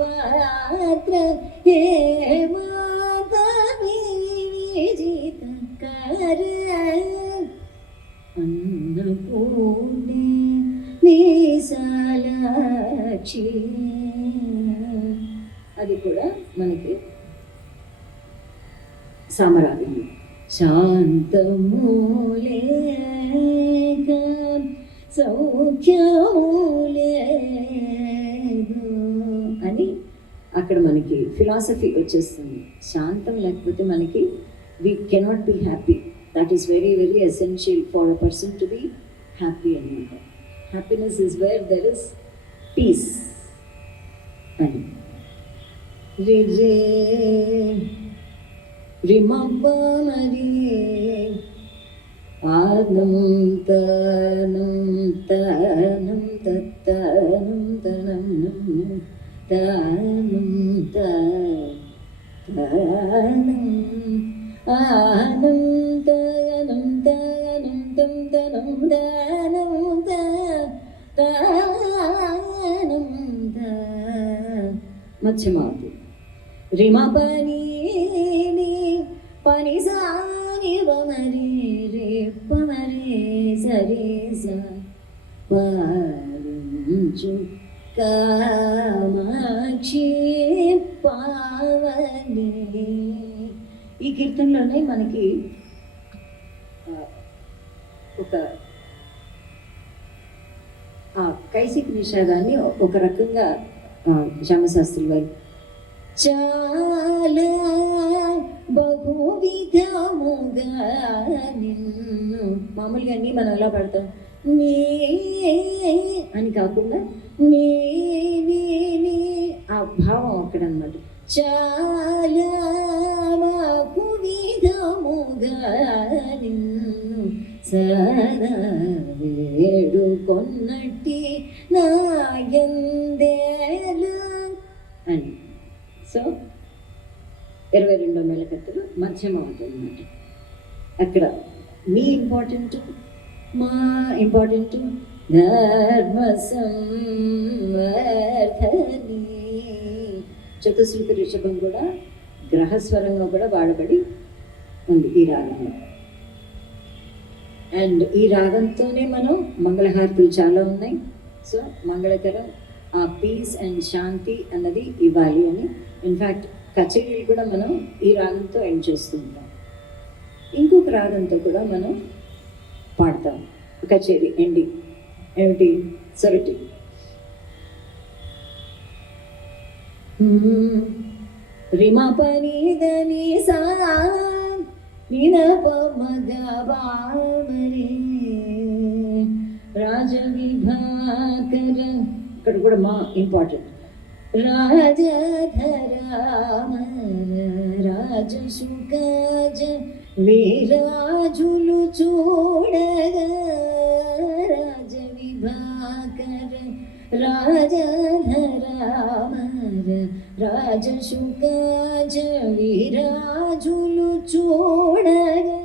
పాత్ర హే మాధవి విజిత కర అన్నపూర్ణే విశాలాక్షి. అది కూడా మనకి సామరాగం. శాంతమూలేక సౌఖ్యమూలేదు అని అక్కడ మనకి ఫిలాసఫీ వచ్చేస్తుంది. శాంతం లేకపోతే మనకి we cannot be happy. That is very very essential for a person to be happy అనమాట. Happiness is where there is peace అని. రిమవ్వమరి ఆనం తనం తనం తనం తనం తనం తనం ఆనం తనం తనం తం తనం తనం తనం మధ్యమావతి. రిమ పని పని సాని వమరి రే పమరే సరే స పారించు కామాక్షి పావని. ఈ కీర్తనలోనే మనకి ఒక కైసిక్ నిషాదాన్ని ఒక రకంగా శ్యామశాస్త్రి వారు చాలా బహువిధముగా నిన్ను, మామూలుగా అన్నీ మనం ఎలా పడతాం నీ అని కాకుండా నీ నీ నీ ఆ భావం అక్కడ అన్నమాట. చాలా బహువిధముగా నిన్ను సదా వేడుకొన్నట్టి నాయందేలు అని. సో 22వ మెలకత్తులు మధ్యమ అవుతుందన్నమాట. అక్కడ మీ ఇంపార్టెంట్ మా ఇంపార్టెంట్ ధర్మ సంవర్ధని. చతుశ్రుతి రిషభం కూడా గ్రహస్వరంగా కూడా వాడబడి ఉంది ఈ రాగంలో. అండ్ ఈ రాగంతోనే మనం మంగళహారతులు చాలా ఉన్నాయి. సో మంగళకరం ఆ పీస్ అండ్ శాంతి అన్నది ఇవ్వాలి అని. ఇన్ఫ్యాక్ట్ కచేరీలు కూడా మనం ఈ రాగంతో ఎండ్ చేస్తూ ఉంటాం. ఇంకొక రాగంతో కూడా మనం పాడతాం కచేరీ ఎండింగ్. ఏమిటి? సొరటి. రిమ పనిదని సా నినప మగ బామరే రాజ విభాకర. ఇక్కడ కూడా మా ఇంపార్టెంట్. రాజధరామర రాజసుకాజ వీరాజులు చూడగా రాజ విభాకర రాజధరామర రాజసుకాజ వీరాజులు చూడగా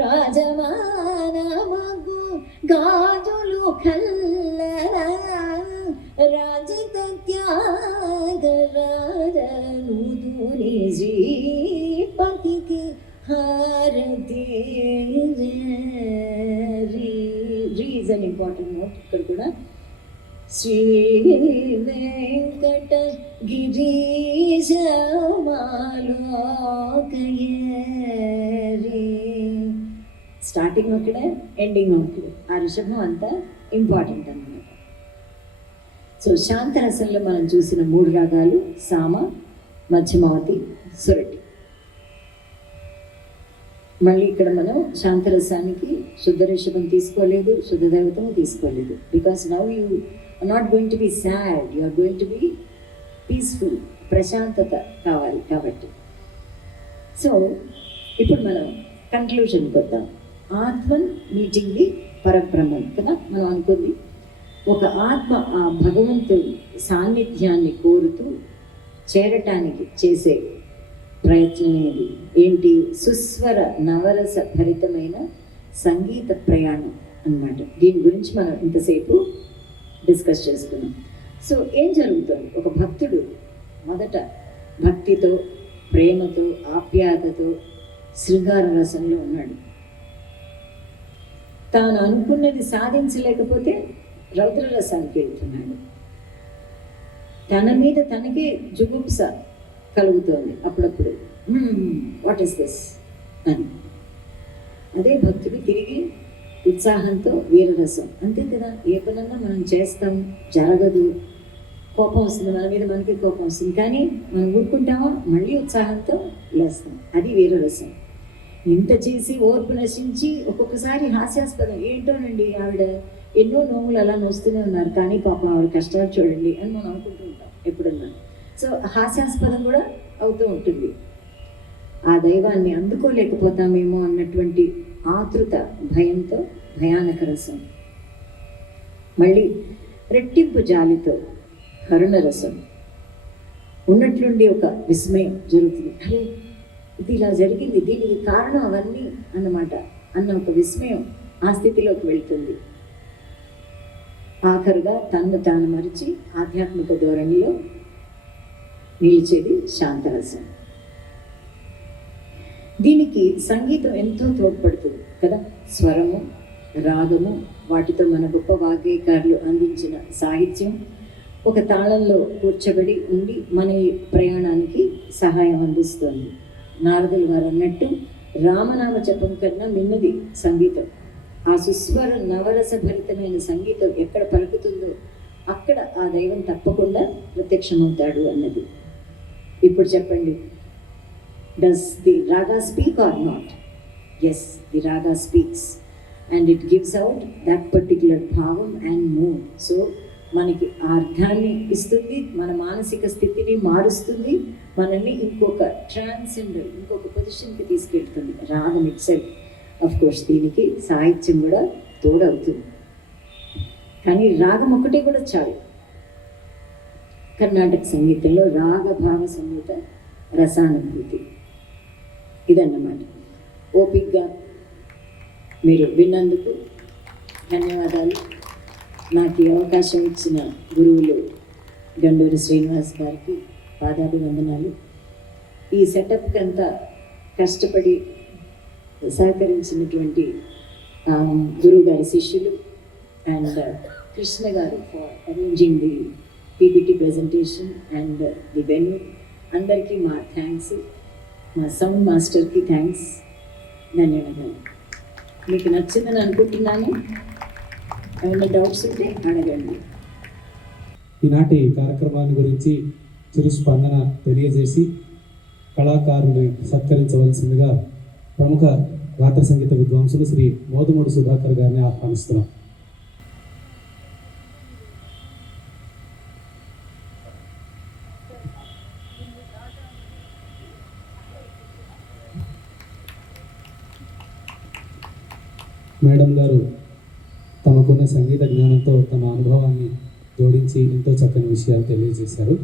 రాజమానమగు గాజులు కల్లరా రాజిత త్యాగరాజనుదుని శ్రీపతికి హారతి రే. ఈజ్ అన్ ఇంపార్టెంట్ నోట్ ఇక్కడ కూడా. శ్రీ వెంకట గిరీశ స్టార్టింగ్ ఒకటే, ఎండింగ్ ఒకటే. ఆ రిషభం అంతా ఇంపార్టెంట్ అన్నమాట. సో శాంతరసంలో మనం చూసిన 3 రాగాలు సామ, మధ్యమావతి, సురటి. మళ్ళీ ఇక్కడ మనం శాంతరసానికి శుద్ధ రిషభం తీసుకోలేదు, శుద్ధ దైవతం తీసుకోలేదు. Because now you are not going to be sad, you are going to be peaceful, ప్రశాంతత కావాలి కాబట్టి. సో ఇప్పుడు మనం కన్క్లూజన్కి వద్దాం. ఆత్మన్ మీటింగ్ ది పరబ్రహ్మం కదా మనం అనుకుంది. ఒక ఆత్మ ఆ భగవంతుడి సాన్నిధ్యాన్ని కోరుతూ చేరటానికి చేసే ప్రయత్నం అనేది ఏంటి? సుస్వర నవరస భరితమైన సంగీత ప్రయాణం అన్నమాట. దీని గురించి మనం ఇంతసేపు డిస్కస్ చేసుకున్నాం. సో ఏం జరుగుతుంది? ఒక భక్తుడు మొదట భక్తితో, ప్రేమతో, ఆప్యాయతతో శృంగార రసంలో ఉన్నాడు. తాను అనుకున్నది సాధించలేకపోతే రౌద్ర రసానికి వెళ్తున్నాడు. తన మీద తనకే జుగుప్స కలుగుతోంది అప్పుడప్పుడు. వాట్ ఈస్ దిస్ అని. అదే భక్తుడు తిరిగి ఉత్సాహంతో వీరరసం. అంతే కదా, ఏ పనన్నా మనం చేస్తాం, జరగదు, కోపం వస్తుంది, మన మీద మనకి కోపం వస్తుంది, కానీ మనం ఊరుకుంటామా, మళ్ళీ ఉత్సాహంతో లేస్తాం. అది వీరరసం. ఇంత చేసి ఓర్పు నశించి ఒక్కొక్కసారి హాస్యాస్పదం, ఏంటోనండి ఆవిడ ఎన్నో నోములు అలా నొస్తూనే ఉన్నారు, కానీ పాపం ఆవిడ కష్టాలు చూడండి అని మనం అనుకుంటూ ఉంటాం ఎప్పుడన్నా. సో హాస్యాస్పదం కూడా అవుతూ ఉంటుంది. ఆ దైవాన్ని అందుకోలేకపోతామేమో అన్నటువంటి ఆతృత, భయంతో భయానక రసం. మళ్ళీ రెట్టింపు జాలితో కరుణ రసం. ఉన్నట్లుండి ఒక విస్మయం జరుగుతుంది. అరే ఇది ఇలా జరిగింది, దీనికి కారణం అవన్నీ అన్నమాట అన్న ఒక విస్మయం ఆ స్థితిలోకి వెళ్తుంది. ఆఖరుగా తను తాను మరిచి ఆధ్యాత్మిక ధోరణిలో నిలిచేది శాంతరసం. దీనికి సంగీతం ఎంతో తోడ్పడుతుంది కదా. స్వరము, రాగము, వాటితో మన గొప్ప వాగ్గేయకారులు అందించిన సాహిత్యం ఒక తాళంలో కూర్చబడి ఉండి మన ఈ ప్రయాణానికి సహాయం అందిస్తుంది. నారదులు వారు అన్నట్టు రామనామ జపం కన్నా మిన్నది సంగీతం. ఆ సుస్వర నవరస భరితమైన సంగీతం ఎక్కడ పలుకుతుందో అక్కడ ఆ దైవం తప్పకుండా ప్రత్యక్షమవుతాడు అన్నది. ఇప్పుడు చెప్పండి, does the raga speak or not? Yes, the raga speaks and it gives out that particular bhavam and mood. సో మనకి ఆ అర్థాన్ని ఇస్తుంది, మన మానసిక స్థితిని మారుస్తుంది, మనల్ని ఇంకొక ట్రాన్సెండెంట్, ఇంకొక పొజిషన్కి తీసుకెళ్తుంది రాగం ఇట్సెల్ఫ్. అఫ్ కోర్స్ దీనికి సాహిత్యం కూడా తోడవుతుంది, కానీ రాగం ఒకటే కూడా చాలు. కర్ణాటక సంగీతంలో రాగభావ సంగీత రసానుభూతి ఇదన్నమాట. ఓపిక్గా మీరు విన్నందుకు ధన్యవాదాలు. నాకు ఈ అవకాశం ఇచ్చిన గురువులు గండూరి శ్రీనివాస్ గారికి పాదాభివందనాలు. ఈ సెటప్కి అంతా కష్టపడి సహకరించినటువంటి గురువు గారి శిష్యులు అండ్ కృష్ణ గారు for arranging the PPT presentation and the venue, అందరికీ మా థ్యాంక్స్. మా సౌండ్ మాస్టర్కి థ్యాంక్స్, ధన్యవాదాలు. మీకు నచ్చిందని అనుకుంటున్నాను. ఏమైనా డౌట్స్ ఉంటే అడగండి. ఈనాటి కార్యక్రమాన్ని గురించి చిరు స్పందన తెలియజేసి కళాకారుని సత్కరించవలసిందిగా ప్రముఖ గాత్ర సంగీత విద్వాంసులు శ్రీ మోదుమూడి సుధాకర్ గారిని ఆహ్వానిస్తున్నాం. మేడం గారు తమకున్న సంగీత జ్ఞానంతో తమ అనుభవాన్ని జోడించి ఎంతో చక్కని విషయాలు తెలియజేశారు.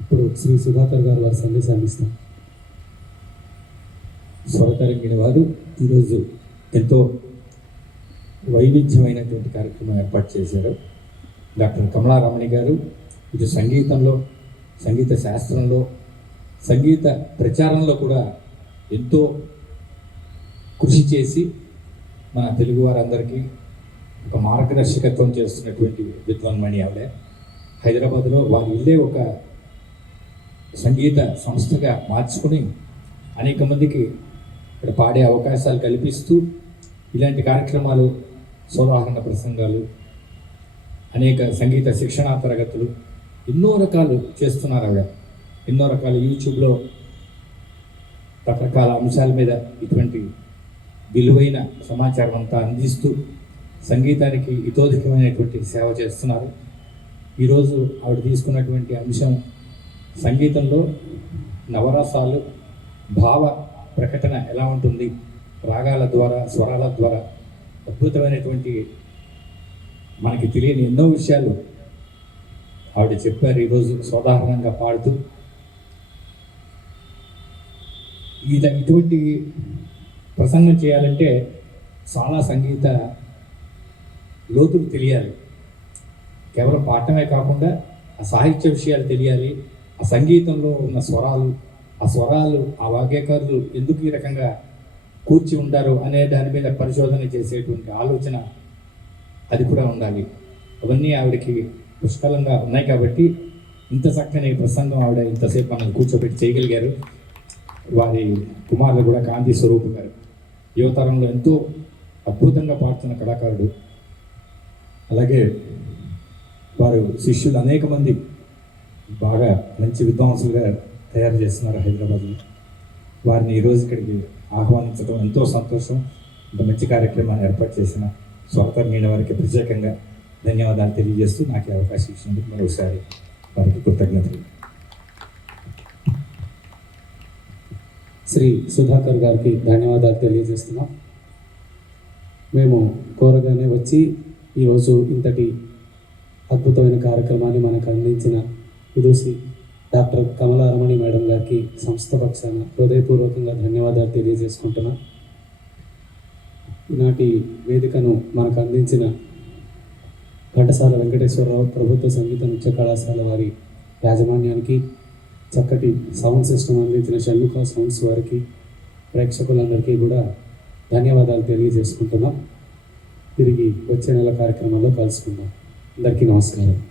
ఇప్పుడు శ్రీ సుధాకర్ గారు వారి సందేశాన్ని ఇస్తాం. స్వరతరంగిణి వారు ఈరోజు ఎంతో వైవిధ్యమైనటువంటి కార్యక్రమం ఏర్పాటు చేశారు. డాక్టర్ కమలారమణి గారు ఇటు సంగీతంలో, సంగీత శాస్త్రంలో, సంగీత ప్రచారంలో కూడా ఎంతో కృషి చేసి మన తెలుగు వారందరికీ ఒక మార్గదర్శకత్వం చేస్తున్నటువంటి విద్వాన్మణి ఆవిడ. హైదరాబాద్లో వారి ఇల్లే ఒక సంగీత సంస్థగా మార్చుకుని అనేక మందికి ఇక్కడ పాడే అవకాశాలు కల్పిస్తూ ఇలాంటి కార్యక్రమాలు, సోదాహరణ ప్రసంగాలు, అనేక సంగీత శిక్షణా తరగతులు ఎన్నో రకాలు చేస్తున్నారు ఆవిడ. ఎన్నో రకాల యూట్యూబ్లో రకరకాల అంశాల మీద ఇటువంటి విలువైన సమాచారం అంతా అందిస్తూ సంగీతానికి ఇతోధికమైనటువంటి సేవ చేస్తున్నారు. ఈరోజు ఆవిడ తీసుకున్నటువంటి అంశం సంగీతంలో నవరసాలు, భావ ప్రకటన ఎలా ఉంటుంది, రాగాల ద్వారా, స్వరాల ద్వారా అద్భుతమైనటువంటి మనకి తెలియని ఎన్నో విషయాలు ఆవిడ చెప్పారు. ఈరోజు సోదాహరణంగా పాడుతూ ఇటువంటి ప్రసంగం చేయాలంటే చాలా సంగీత లోతులు తెలియాలి. కేవలం పాడటమే కాకుండా ఆ సాహిత్య విషయాలు తెలియాలి. ఆ సంగీతంలో ఉన్న స్వరాలు, ఆ వాగ్గేయకారులు ఎందుకు ఈ రకంగా కూర్చి ఉంటారు అనే దాని మీద పరిశోధన చేసేటువంటి ఆలోచన అది కూడా ఉండాలి. అవన్నీ ఆవిడకి పుష్కలంగా ఉన్నాయి కాబట్టి ఇంత చక్కని ప్రసంగం ఆవిడ ఇంతసేపు మనం కూర్చోబెట్టి చేయగలిగారు. వారి కుమారులు కూడా కాంతి స్వరూప్ గారు యువతరంలో ఎంతో అద్భుతంగా పాడుతున్న కళాకారుడు. అలాగే వారు శిష్యులు అనేక మంది బాగా మంచి విద్వాంసులుగా తయారు చేస్తున్నారు హైదరాబాద్లో. వారిని ఈరోజు ఇక్కడికి ఆహ్వానించడం ఎంతో సంతోషం. ఇంత మంచి కార్యక్రమాన్ని ఏర్పాటు చేసిన స్వరకర్మీల వారికి ప్రత్యేకంగా ధన్యవాదాలు తెలియజేస్తూ నాకు అవకాశం ఇచ్చినందుకు మరోసారి వారికి కృతజ్ఞతలు. శ్రీ సుధాకర్ గారికి ధన్యవాదాలు తెలియజేస్తున్నాం. మేము కోరగానే వచ్చి ఈరోజు ఇంతటి అద్భుతమైన కార్యక్రమాన్ని మనకు అందించిన విదూషి డాక్టర్ కమలా రమణి మేడం గారికి సంస్థ పక్షాన హృదయపూర్వకంగా ధన్యవాదాలు తెలియజేసుకుంటున్నాం. ఈనాటి వేదికను మనకు అందించిన ఘంటసాల వెంకటేశ్వరరావు ప్రభుత్వ సంగీత నృత్య కళాశాల వారి యాజమాన్యానికి, చక్కటి సౌండ్ సిస్టమ్ అందించిన షణ్ముఖ సౌండ్స్ వారికి, ప్రేక్షకులందరికీ కూడా ధన్యవాదాలు తెలియజేసుకుంటున్నాం. తిరిగి వచ్చే నెల కార్యక్రమంలో కలుసుకుందాం. అందరికీ నమస్కారం.